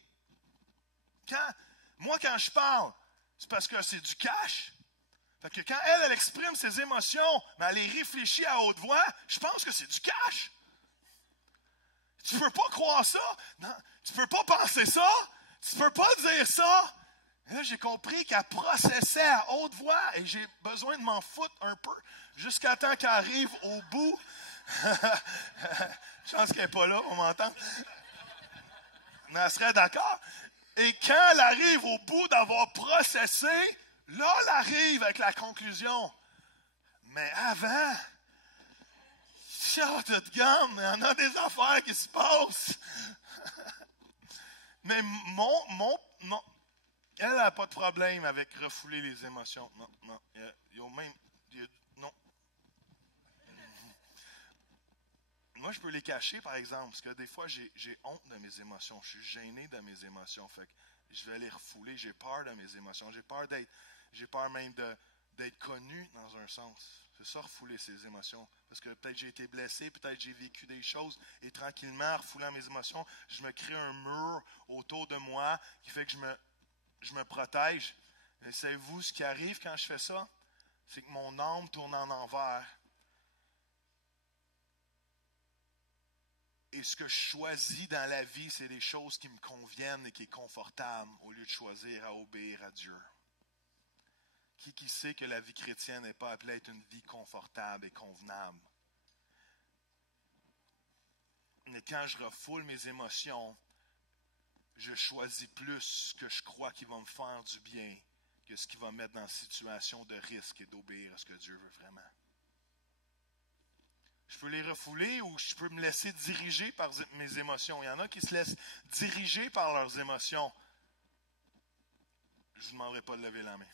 quand je parle, c'est parce que c'est du cash. Fait que quand elle exprime ses émotions, mais elle les réfléchit à haute voix, je pense que c'est du cash. Tu peux pas croire ça. Non, tu peux pas penser ça. Tu peux pas dire ça. Et là, j'ai compris qu'elle processait à haute voix et j'ai besoin de m'en foutre un peu jusqu'à temps qu'elle arrive au bout. Je pense qu'elle n'est pas là, on m'entend. Mais elle serait d'accord. Et quand elle arrive au bout d'avoir processé, là, elle arrive avec la conclusion. Mais avant, short de gomme, il y en a des affaires qui se passent. Mais elle n'a pas de problème avec refouler les émotions. Non. Non. Moi, je peux les cacher, par exemple, parce que des fois, j'ai honte de mes émotions. Je suis gêné de mes émotions. Fait que je vais les refouler. J'ai peur de mes émotions. J'ai peur même d'être connu dans un sens. C'est ça, refouler ses émotions. Parce que peut-être j'ai été blessé, peut-être j'ai vécu des choses, et tranquillement, en refoulant mes émotions, je me crée un mur autour de moi qui fait que je me protège. Et savez-vous ce qui arrive quand je fais ça? C'est que mon âme tourne en envers. Et ce que je choisis dans la vie, c'est des choses qui me conviennent et qui sont confortables, au lieu de choisir à obéir à Dieu. Qui sait que la vie chrétienne n'est pas appelée à être une vie confortable et convenable? Mais quand je refoule mes émotions, je choisis plus ce que je crois qui va me faire du bien que ce qui va me mettre dans une situation de risque et d'obéir à ce que Dieu veut vraiment. Je peux les refouler ou je peux me laisser diriger par mes émotions. Il y en a qui se laissent diriger par leurs émotions. Je ne vous demanderai pas de lever la main.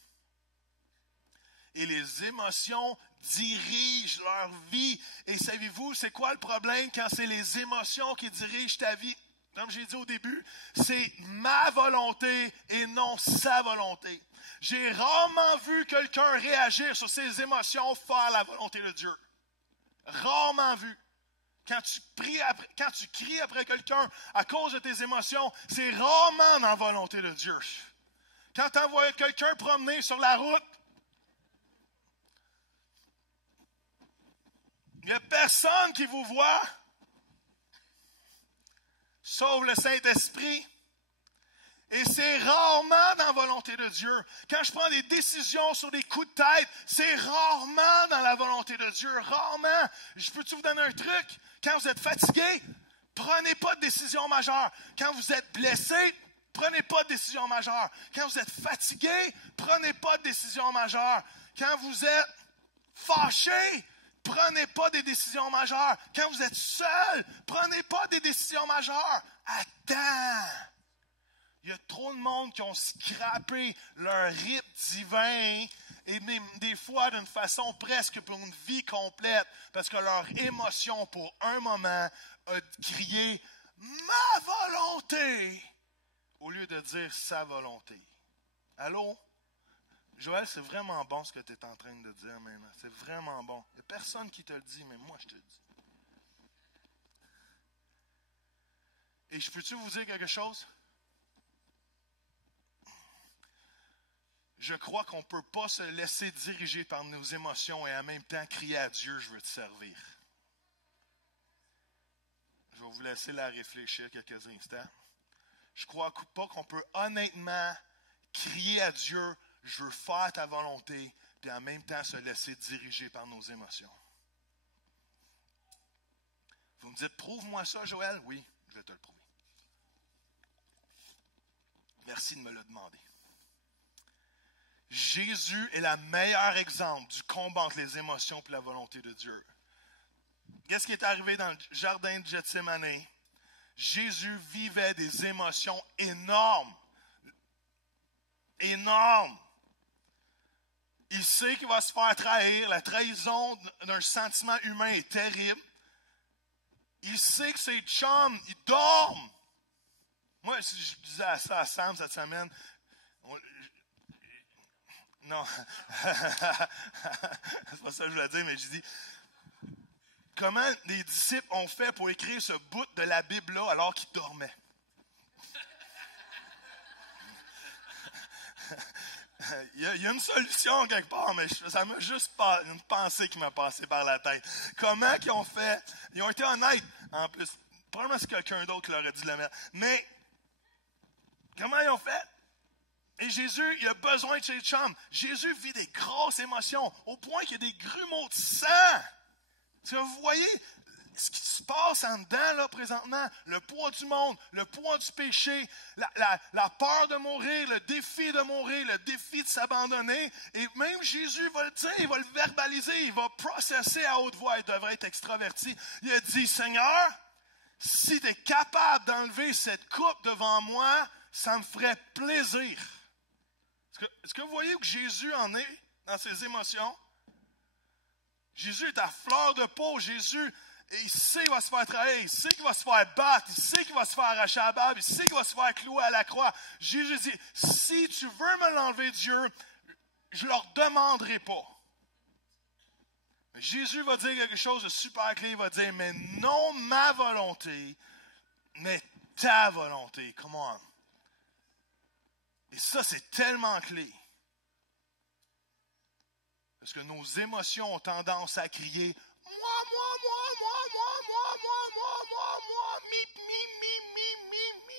Et les émotions dirigent leur vie. Et savez-vous, c'est quoi le problème quand c'est les émotions qui dirigent ta vie? Comme j'ai dit au début, c'est ma volonté et non sa volonté. J'ai rarement vu quelqu'un réagir sur ses émotions, faire la volonté de Dieu. Rarement vu. Quand tu cries après quelqu'un à cause de tes émotions, c'est rarement dans la volonté de Dieu. Quand tu envoies quelqu'un promener sur la route, il n'y a personne qui vous voit, sauf le Saint-Esprit. Et c'est rarement dans la volonté de Dieu. Quand je prends des décisions sur des coups de tête, c'est rarement dans la volonté de Dieu. Rarement. Je peux-tu vous donner un truc? Quand vous êtes fatigué, prenez pas de décision majeure. Quand vous êtes blessé, prenez pas de décision majeure. Quand vous êtes fatigué, prenez pas de décision majeure. Quand vous êtes fâché, prenez pas des décisions majeures. Quand vous êtes seul, prenez pas des décisions majeures. Attends. Il y a trop de monde qui ont scrappé leur rythme divin et même des fois d'une façon presque pour une vie complète parce que leur émotion pour un moment a crié « ma volonté » au lieu de dire « sa volonté ». Allô? Joël, c'est vraiment bon ce que tu es en train de dire maintenant. C'est vraiment bon. Il n'y a personne qui te le dit, mais moi je te le dis. Et je peux-tu vous dire quelque chose? Je crois qu'on ne peut pas se laisser diriger par nos émotions et en même temps crier à Dieu, je veux te servir. Je vais vous laisser la réfléchir quelques instants. Je ne crois pas qu'on peut honnêtement crier à Dieu, je veux faire ta volonté, puis en même temps se laisser diriger par nos émotions. Vous me dites, prouve-moi ça, Joël? Oui, je vais te le prouver. Merci de me le demander. Jésus est le meilleur exemple du combat entre les émotions et la volonté de Dieu. Qu'est-ce qui est arrivé dans le jardin de Gethsémani? Jésus vivait des émotions énormes. Énormes. Il sait qu'il va se faire trahir. La trahison d'un sentiment humain est terrible. Il sait que ses chums, ils dorment. Moi, si je disais ça à Sam cette semaine, non, c'est pas ça que je voulais dire, mais je dis, comment les disciples ont fait pour écrire ce bout de la Bible-là alors qu'ils dormaient? Il y a une solution quelque part, mais ça m'a juste pas une pensée qui m'a passé par la tête. Comment ils ont fait? Ils ont été honnêtes, en plus. Probablement c'est quelqu'un d'autre qui leur a dit de le mettre. Mais, comment ils ont fait? Et Jésus, il a besoin de ses chums. Jésus vit des grosses émotions, au point qu'il y a des grumeaux de sang. Est-ce que vous voyez ce qui se passe en dedans, là, présentement, le poids du monde, le poids du péché, la peur de mourir, le défi de mourir, le défi de s'abandonner. Et même Jésus va le dire, il va le verbaliser, il va processer à haute voix, il devrait être extraverti. Il a dit, Seigneur, si tu es capable d'enlever cette coupe devant moi, ça me ferait plaisir. Est-ce que vous voyez où Jésus en est dans ses émotions? Jésus est à fleur de peau. Jésus, il sait qu'il va se faire trahir, il sait qu'il va se faire battre, il sait qu'il va se faire arracher à la barbe, il sait qu'il va se faire clouer à la croix. Jésus dit, si tu veux me l'enlever, Dieu, je ne leur demanderai pas. Mais Jésus va dire quelque chose de super clé. Il va dire, mais non ma volonté, mais ta volonté. Come on. Et ça, c'est tellement clé. Parce que nos émotions ont tendance à crier moi, mi.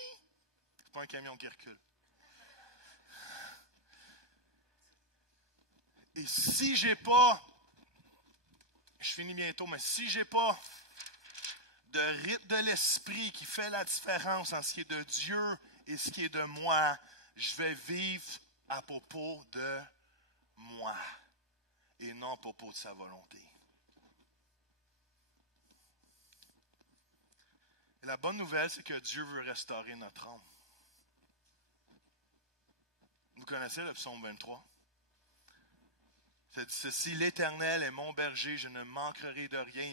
C'est pas un camion qui recule. Et si j'ai pas, je finis bientôt, mais si j'ai pas de rythme de l'esprit qui fait la différence entre ce qui est de Dieu et ce qui est de moi, je vais vivre à propos de moi et non à propos de sa volonté. Et la bonne nouvelle, c'est que Dieu veut restaurer notre âme. Vous connaissez le psaume 23? Ça dit ceci, l'Éternel est mon berger, je ne manquerai de rien.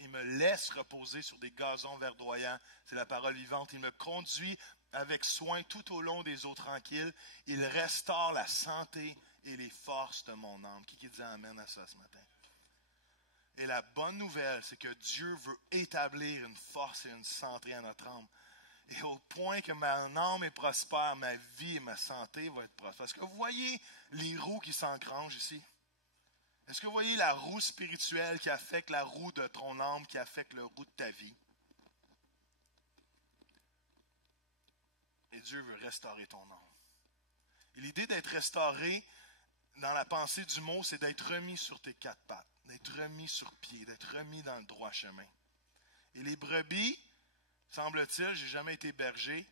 Il me laisse reposer sur des gazons verdoyants. C'est la parole vivante. Il me conduit avec soin tout au long des eaux tranquilles. Il restaure la santé et les forces de mon âme. Qui dit amen à ça ce matin? Et la bonne nouvelle, c'est que Dieu veut établir une force et une santé à notre âme. Et au point que ma âme est prospère, ma vie et ma santé vont être prospères. Est-ce que vous voyez les roues qui s'engrangent ici? Est-ce que vous voyez la roue spirituelle qui affecte la roue de ton âme, qui affecte la roue de ta vie? Et Dieu veut restaurer ton âme. Et l'idée d'être restauré, dans la pensée du mot, c'est d'être remis sur tes quatre pattes, d'être remis sur pied, d'être remis dans le droit chemin. Et les brebis, semble-t-il, j'ai jamais été berger,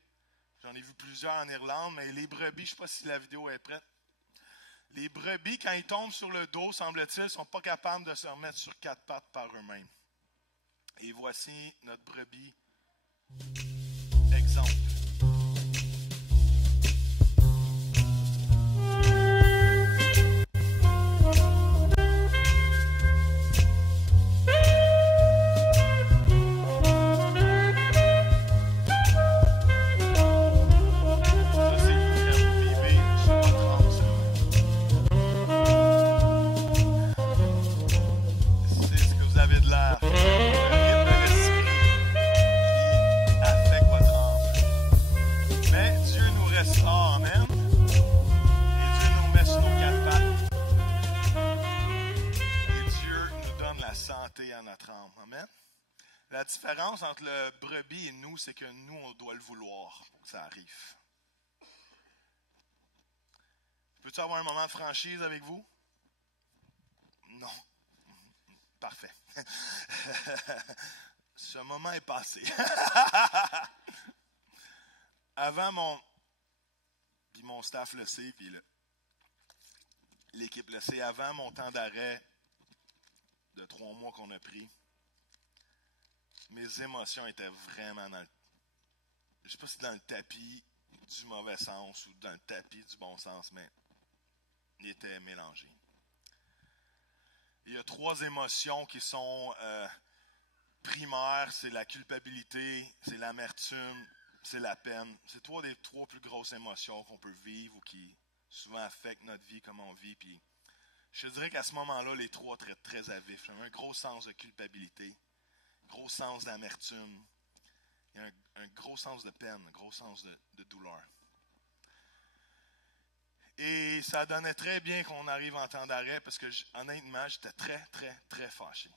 j'en ai vu plusieurs en Irlande, mais les brebis, je ne sais pas si la vidéo est prête. Les brebis, quand ils tombent sur le dos, semble-t-il, ne sont pas capables de se remettre sur quatre pattes par eux-mêmes. Et voici notre brebis exemple. La différence entre le brebis et nous, c'est que nous, on doit le vouloir pour que ça arrive. Peux-tu avoir un moment de franchise avec vous? Non. Parfait. Ce moment est passé. Avant puis mon staff le sait, puis l'équipe le sait, avant mon temps d'arrêt de 3 mois qu'on a pris, mes émotions étaient vraiment je ne sais pas si dans le tapis du mauvais sens ou dans le tapis du bon sens, mais ils étaient mélangés. Il y a 3 émotions qui sont primaires, c'est la culpabilité, c'est l'amertume, c'est la peine. C'est 3 des 3 plus grosses émotions qu'on peut vivre ou qui souvent affectent notre vie, comment on vit. Puis, je dirais qu'à ce moment-là, les 3 très, très à vif. Un gros sens de culpabilité. Gros sens d'amertume, il y a un gros sens de peine, un gros sens de douleur. Et ça donnait très bien qu'on arrive en temps d'arrêt parce que honnêtement, j'étais très, très, très fâché.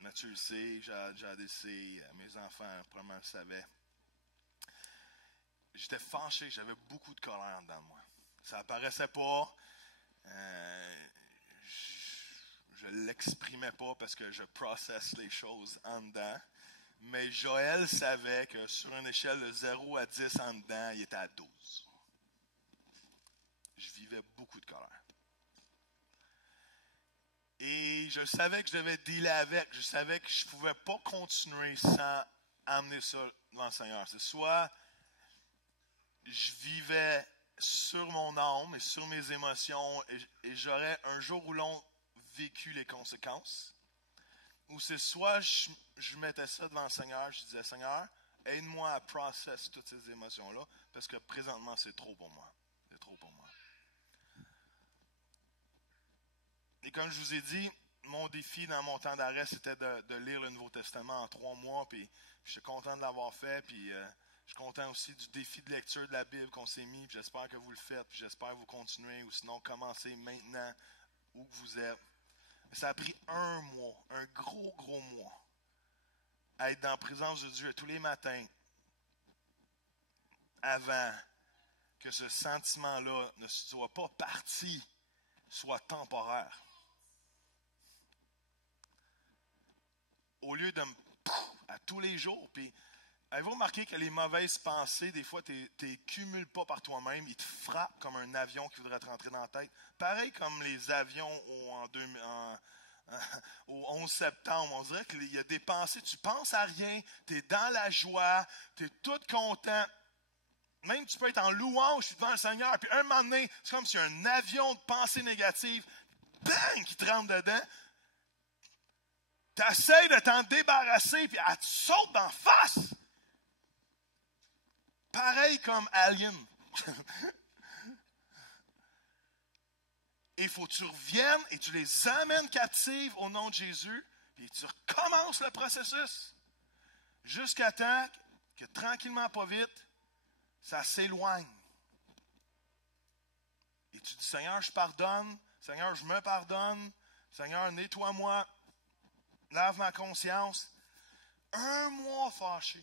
Mathieu le sait, Jade le sait, mes enfants probablement le savaient. J'étais fâché, j'avais beaucoup de colère dans moi. Ça apparaissait pas. je ne l'exprimais pas parce que je processe les choses en dedans. Mais Joël savait que sur une échelle de 0 à 10 en dedans, il était à 12. Je vivais beaucoup de colère. Et je savais que je devais dealer avec. Je savais que je ne pouvais pas continuer sans amener ça devant le Seigneur. C'est soit je vivais sur mon âme et sur mes émotions et j'aurais un jour ou l'autre vécu les conséquences. Ou c'est soit je mettais ça devant le Seigneur, je disais, Seigneur, aide-moi à processer toutes ces émotions-là, parce que présentement, c'est trop pour moi. C'est trop pour moi. Et comme je vous ai dit, mon défi dans mon temps d'arrêt, c'était de lire le Nouveau Testament en 3 mois, puis je suis content de l'avoir fait, puis je suis content aussi du défi de lecture de la Bible qu'on s'est mis, puis j'espère que vous le faites, puis j'espère que vous continuez, ou sinon commencez maintenant où que vous êtes. Ça a pris 1 mois, un gros mois, à être dans la présence de Dieu tous les matins avant que ce sentiment-là ne soit pas parti, soit temporaire. Au lieu de à tous les jours, puis avez-vous remarqué que les mauvaises pensées, des fois, tu ne les cumules pas par toi-même, ils te frappent comme un avion qui voudrait te rentrer dans la tête. Pareil comme les avions au 11 septembre, on dirait qu'il y a des pensées, tu penses à rien, tu es dans la joie, tu es tout content. Même tu peux être en louange devant le Seigneur, puis un moment donné, c'est comme si un avion de pensées négatives, bang, qui te rentre dedans. Tu essaies de t'en débarrasser, puis elle te saute d'en face. Pareil comme Alien. Et il faut que tu reviennes et tu les amènes captives au nom de Jésus, puis tu recommences le processus. Jusqu'à temps que tranquillement, pas vite, ça s'éloigne. Et tu dis, Seigneur, je pardonne. Seigneur, je me pardonne. Seigneur, nettoie-moi. Lave ma conscience. 1 mois fâché.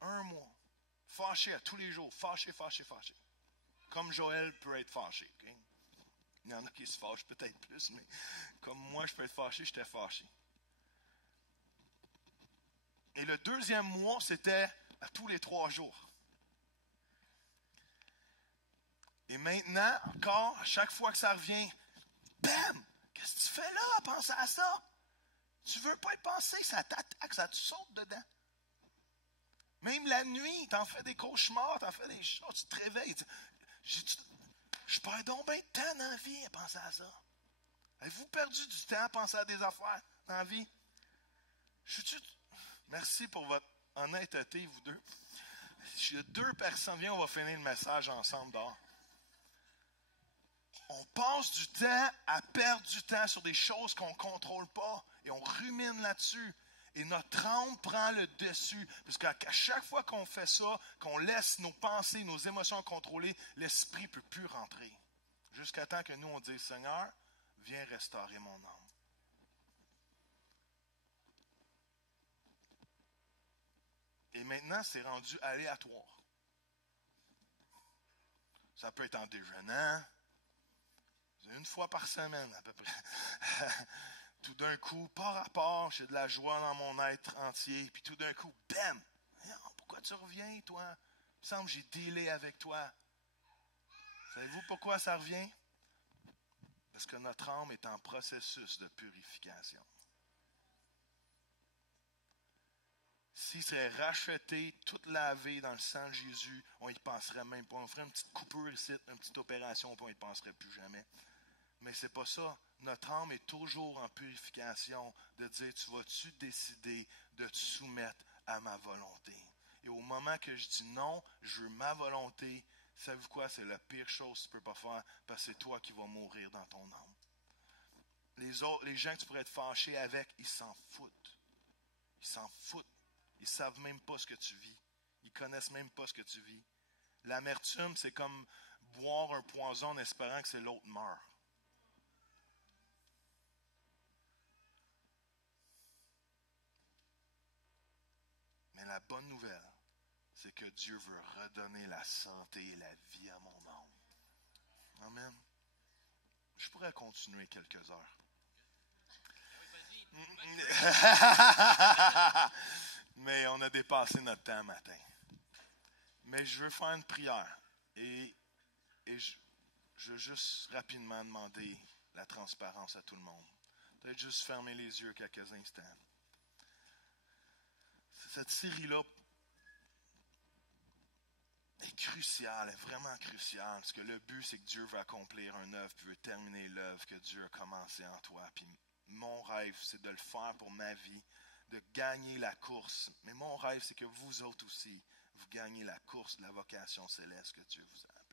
1 mois. Fâché à tous les jours. Fâché. Comme Joël peut être fâché. Okay? Il y en a qui se fâchent peut-être plus, mais comme moi, je peux être fâché, j'étais fâché. Et le 2e mois, c'était à tous les 3 jours. Et maintenant, encore, à chaque fois que ça revient, bam! Qu'est-ce que tu fais là à penser à ça? Tu veux pas y penser, ça t'attaque, ça te saute dedans. Même la nuit, t'en fais des cauchemars, t'en fais des choses, tu te réveilles. Je perds donc bien de temps dans la vie à penser à ça. Avez-vous perdu du temps à penser à des affaires dans la vie? Merci pour votre honnêteté, vous deux. Il y a 2 personnes, viens, on va finir le message ensemble dehors. On passe du temps à perdre du temps sur des choses qu'on ne contrôle pas et on rumine là-dessus. Et notre âme prend le dessus. Parce qu'à chaque fois qu'on fait ça, qu'on laisse nos pensées, nos émotions contrôler, l'esprit ne peut plus rentrer. Jusqu'à temps que nous, on dise, Seigneur, viens restaurer mon âme. Et maintenant, c'est rendu aléatoire. Ça peut être en déjeunant, 1 fois par semaine à peu près. Tout d'un coup, par rapport, j'ai de la joie dans mon être entier. Puis tout d'un coup, bam! Pourquoi tu reviens, toi? Il me semble que j'ai dealé avec toi. Savez-vous pourquoi ça revient? Parce que notre âme est en processus de purification. S'il serait racheté, tout lavé dans le sang de Jésus, on n'y penserait même pas. On ferait une petite coupure ici, une petite opération, puis on n'y penserait plus jamais. Mais c'est pas ça. Notre âme est toujours en purification de dire, tu vas-tu décider de te soumettre à ma volonté? Et au moment que je dis non, je veux ma volonté, savez-vous quoi? C'est la pire chose que tu ne peux pas faire parce que c'est toi qui vas mourir dans ton âme. Les gens que tu pourrais être fâché avec, ils s'en foutent. Ils s'en foutent. Ils ne savent même pas ce que tu vis. Ils ne connaissent même pas ce que tu vis. L'amertume, c'est comme boire un poison en espérant que c'est l'autre meurt. Mais la bonne nouvelle, c'est que Dieu veut redonner la santé et la vie à mon âme. Amen. Je pourrais continuer quelques heures. Mais on a dépassé notre temps matin. Mais je veux faire une prière. Et je veux juste rapidement demander la transparence à tout le monde. Peut-être juste fermer les yeux quelques instants. Cette série-là est cruciale, est vraiment cruciale. Parce que le but, c'est que Dieu veut accomplir une œuvre, puis veut terminer l'œuvre que Dieu a commencée en toi. Puis mon rêve, c'est de le faire pour ma vie, de gagner la course. Mais mon rêve, c'est que vous autres aussi, vous gagnez la course de la vocation céleste que Dieu vous a appelée.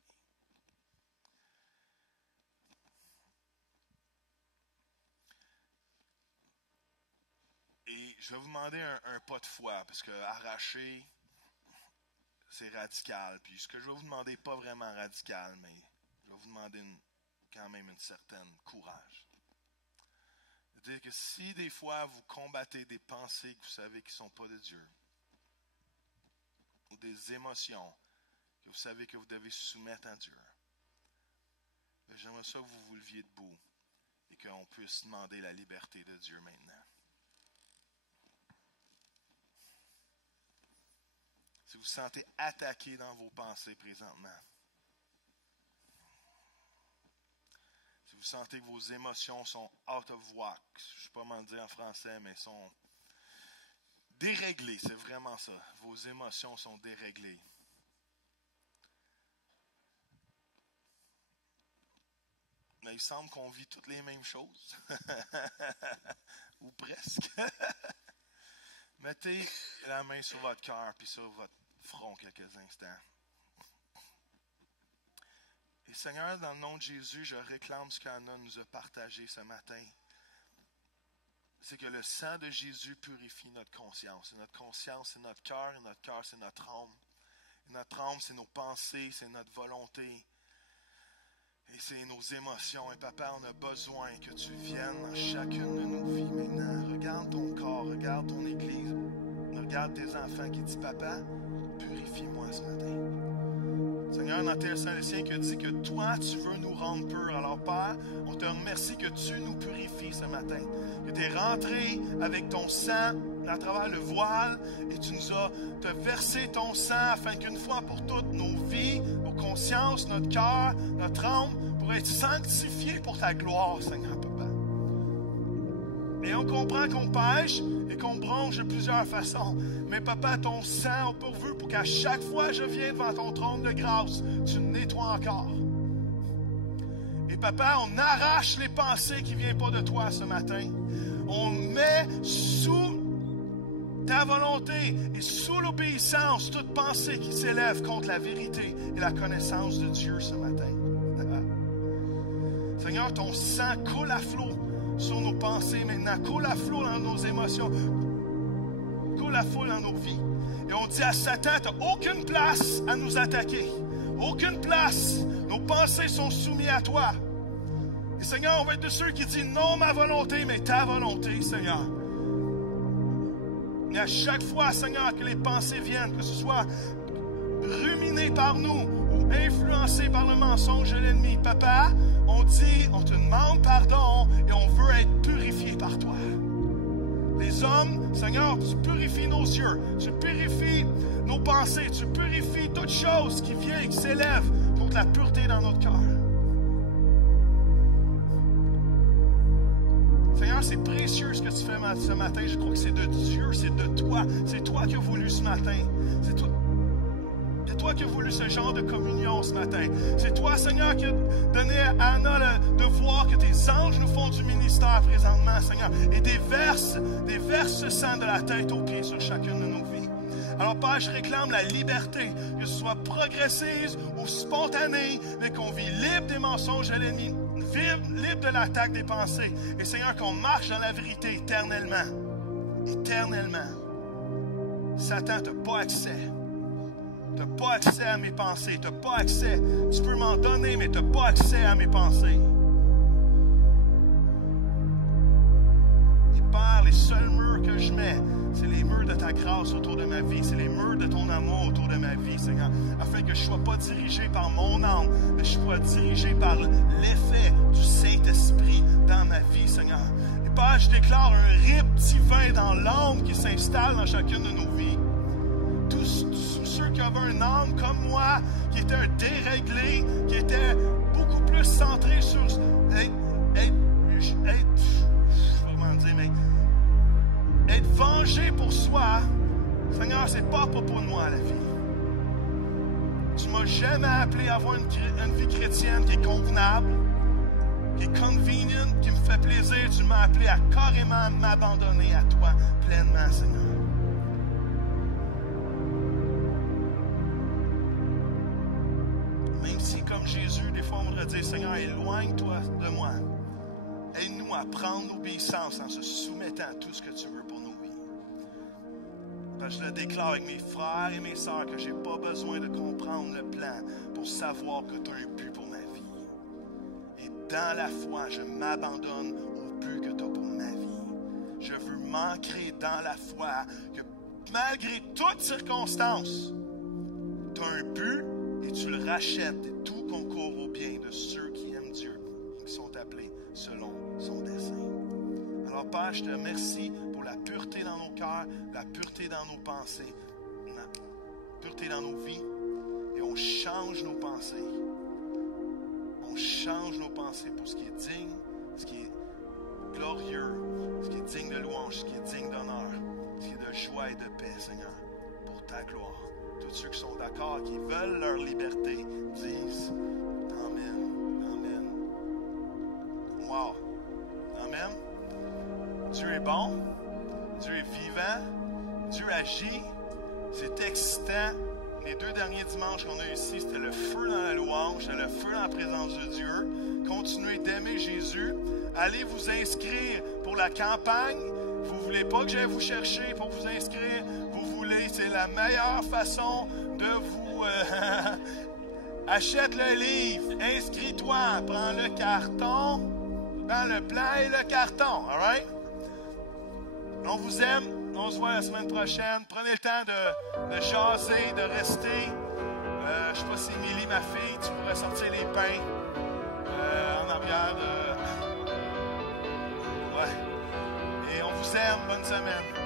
Et je vais vous demander un pas de foi, parce que arracher, c'est radical. Puis ce que je vais vous demander n'est pas vraiment radical, mais je vais vous demander quand même une certaine courage. C'est-à-dire que si des fois vous combattez des pensées que vous savez qui ne sont pas de Dieu, ou des émotions que vous savez que vous devez soumettre à Dieu, j'aimerais ça que vous vous leviez debout et qu'on puisse demander la liberté de Dieu maintenant. Si vous vous sentez attaqué dans vos pensées présentement, si vous sentez que vos émotions sont out of whack, je ne sais pas comment le dire en français, mais sont déréglées, c'est vraiment ça. Vos émotions sont déréglées. Mais il semble qu'on vit toutes les mêmes choses. Ou presque. Mettez la main sur votre cœur puis sur votre front quelques instants. Et Seigneur, dans le nom de Jésus, je réclame ce qu'Anna nous a partagé ce matin. C'est que le sang de Jésus purifie notre conscience. Et notre conscience, c'est notre cœur, et notre cœur, c'est notre âme. Et notre âme, c'est nos pensées, c'est notre volonté. Et c'est nos émotions. Et Papa, on a besoin que tu viennes dans chacune de nos vies maintenant. Regarde ton corps, regarde ton église. Regarde tes enfants qui disent, Papa, purifie-moi ce matin. Seigneur, dans Thessaloniciens, qui dit que toi, tu veux nous rendre purs. Alors, Père, on te remercie que tu nous purifies ce matin. Que tu es rentré avec ton sang à travers le voile et tu nous as versé ton sang afin qu'une fois pour toutes, nos vies, nos consciences, notre cœur, notre âme pourraient être sanctifiés pour ta gloire, Seigneur, Papa. Et on comprend qu'on pêche et qu'on bronche de plusieurs façons. Mais Papa, ton sang a pourvu pour qu'à chaque fois que je viens devant ton trône de grâce, tu me nettoies encore. Et Papa, on arrache les pensées qui ne viennent pas de toi ce matin. On met sous ta volonté et sous l'obéissance toute pensée qui s'élève contre la vérité et la connaissance de Dieu ce matin. Seigneur, ton sang coule à flot sur nos pensées maintenant, coule à flot dans nos émotions, coule à flot dans nos vies. Et on dit à Satan, tu n'as aucune place à nous attaquer. Aucune place. Nos pensées sont soumises à toi. Et Seigneur, on va être de ceux qui disent non ma volonté, mais ta volonté, Seigneur. Et à chaque fois, Seigneur, que les pensées viennent, que ce soit ruminées par nous ou influencées par le mensonge de l'ennemi, Papa, on dit, on te demande pardon et on veut être purifié par toi. Les hommes, Seigneur, tu purifies nos yeux, tu purifies nos pensées, tu purifies toutes choses qui viennent, qui s'élèvent contre la pureté dans notre cœur. Seigneur, c'est précieux ce que tu fais ce matin. Je crois que c'est de Dieu, c'est de toi. C'est toi qui as voulu ce matin. C'est toi qui as voulu ce genre de communion ce matin. C'est toi, Seigneur, qui as donné à Anna de voir que tes anges nous font du ministère présentement, Seigneur. Et déverse ce sang de la tête aux pieds sur chacune de nos vies. Alors, Père, je réclame la liberté, que ce soit progressive ou spontanée, mais qu'on vit libre des mensonges de l'ennemi, libre de l'attaque des pensées. Et Seigneur, qu'on marche dans la vérité éternellement. Éternellement. Satan, tu n'as pas accès. Tu n'as pas accès à mes pensées. Tu n'as pas accès. Tu peux m'en donner, mais tu n'as pas accès à mes pensées. Et Père, les seuls murs que je mets, c'est les murs de ta grâce autour de ma vie. C'est les murs de ton amour autour de ma vie, Seigneur. Afin que je ne sois pas dirigé par mon âme, mais je sois dirigé par l'effet du Saint-Esprit dans ma vie, Seigneur. Et Père, je déclare un rythme divin dans l'âme qui s'installe dans chacune de nos vies. Tous ceux qui avaient un âme comme moi, qui était un déréglé, qui était beaucoup plus centré sur être vengé pour soi. Seigneur, c'est pas pour moi la vie. Tu m'as jamais appelé à avoir une vie chrétienne qui est convenable, qui est convenient, qui me fait plaisir. Tu m'as appelé à carrément m'abandonner à toi pleinement, Seigneur. Même si, comme Jésus, des fois, on voudrait dire, Seigneur, éloigne-toi de moi. Aide-nous à prendre l'obéissance en se soumettant à tout ce que tu veux pour nos vies. Parce que je le déclare avec mes frères et mes sœurs que je n'ai pas besoin de comprendre le plan pour savoir que tu as un but pour ma vie. Et dans la foi, je m'abandonne au but que tu as pour ma vie. Je veux m'ancrer dans la foi que malgré toutes circonstances, tu as un but et tu le rachètes et tout concourt au bien de ceux qui aiment Dieu, qui sont appelés selon son dessein. Alors Père, je te remercie pour la pureté dans nos cœurs, la pureté dans nos pensées, la pureté dans nos vies. Et on change nos pensées. On change nos pensées pour ce qui est digne, ce qui est glorieux, ce qui est digne de louange, ce qui est digne d'honneur, ce qui est de joie et de paix, Seigneur, pour ta gloire. Tous ceux qui sont d'accord, qui veulent leur liberté, disent Amen. Amen. Wow. Amen. Dieu est bon. Dieu est vivant. Dieu agit. C'est excitant. Les 2 derniers dimanches qu'on a eu ici, c'était le feu dans la louange, c'était le feu dans la présence de Dieu. Continuez d'aimer Jésus. Allez vous inscrire pour la campagne. Vous ne voulez pas que j'aille vous chercher pour vous inscrire. Vous voulez, c'est la meilleure façon de vous... Achète le livre, inscris-toi, prends le carton, prends le plan et le carton, all right? On vous aime, on se voit la semaine prochaine. Prenez le temps de jaser, de rester. Je ne sais pas si Émilie, ma fille, tu pourrais sortir les pains en arrière. Ouais. Et on vous aime, bonne semaine.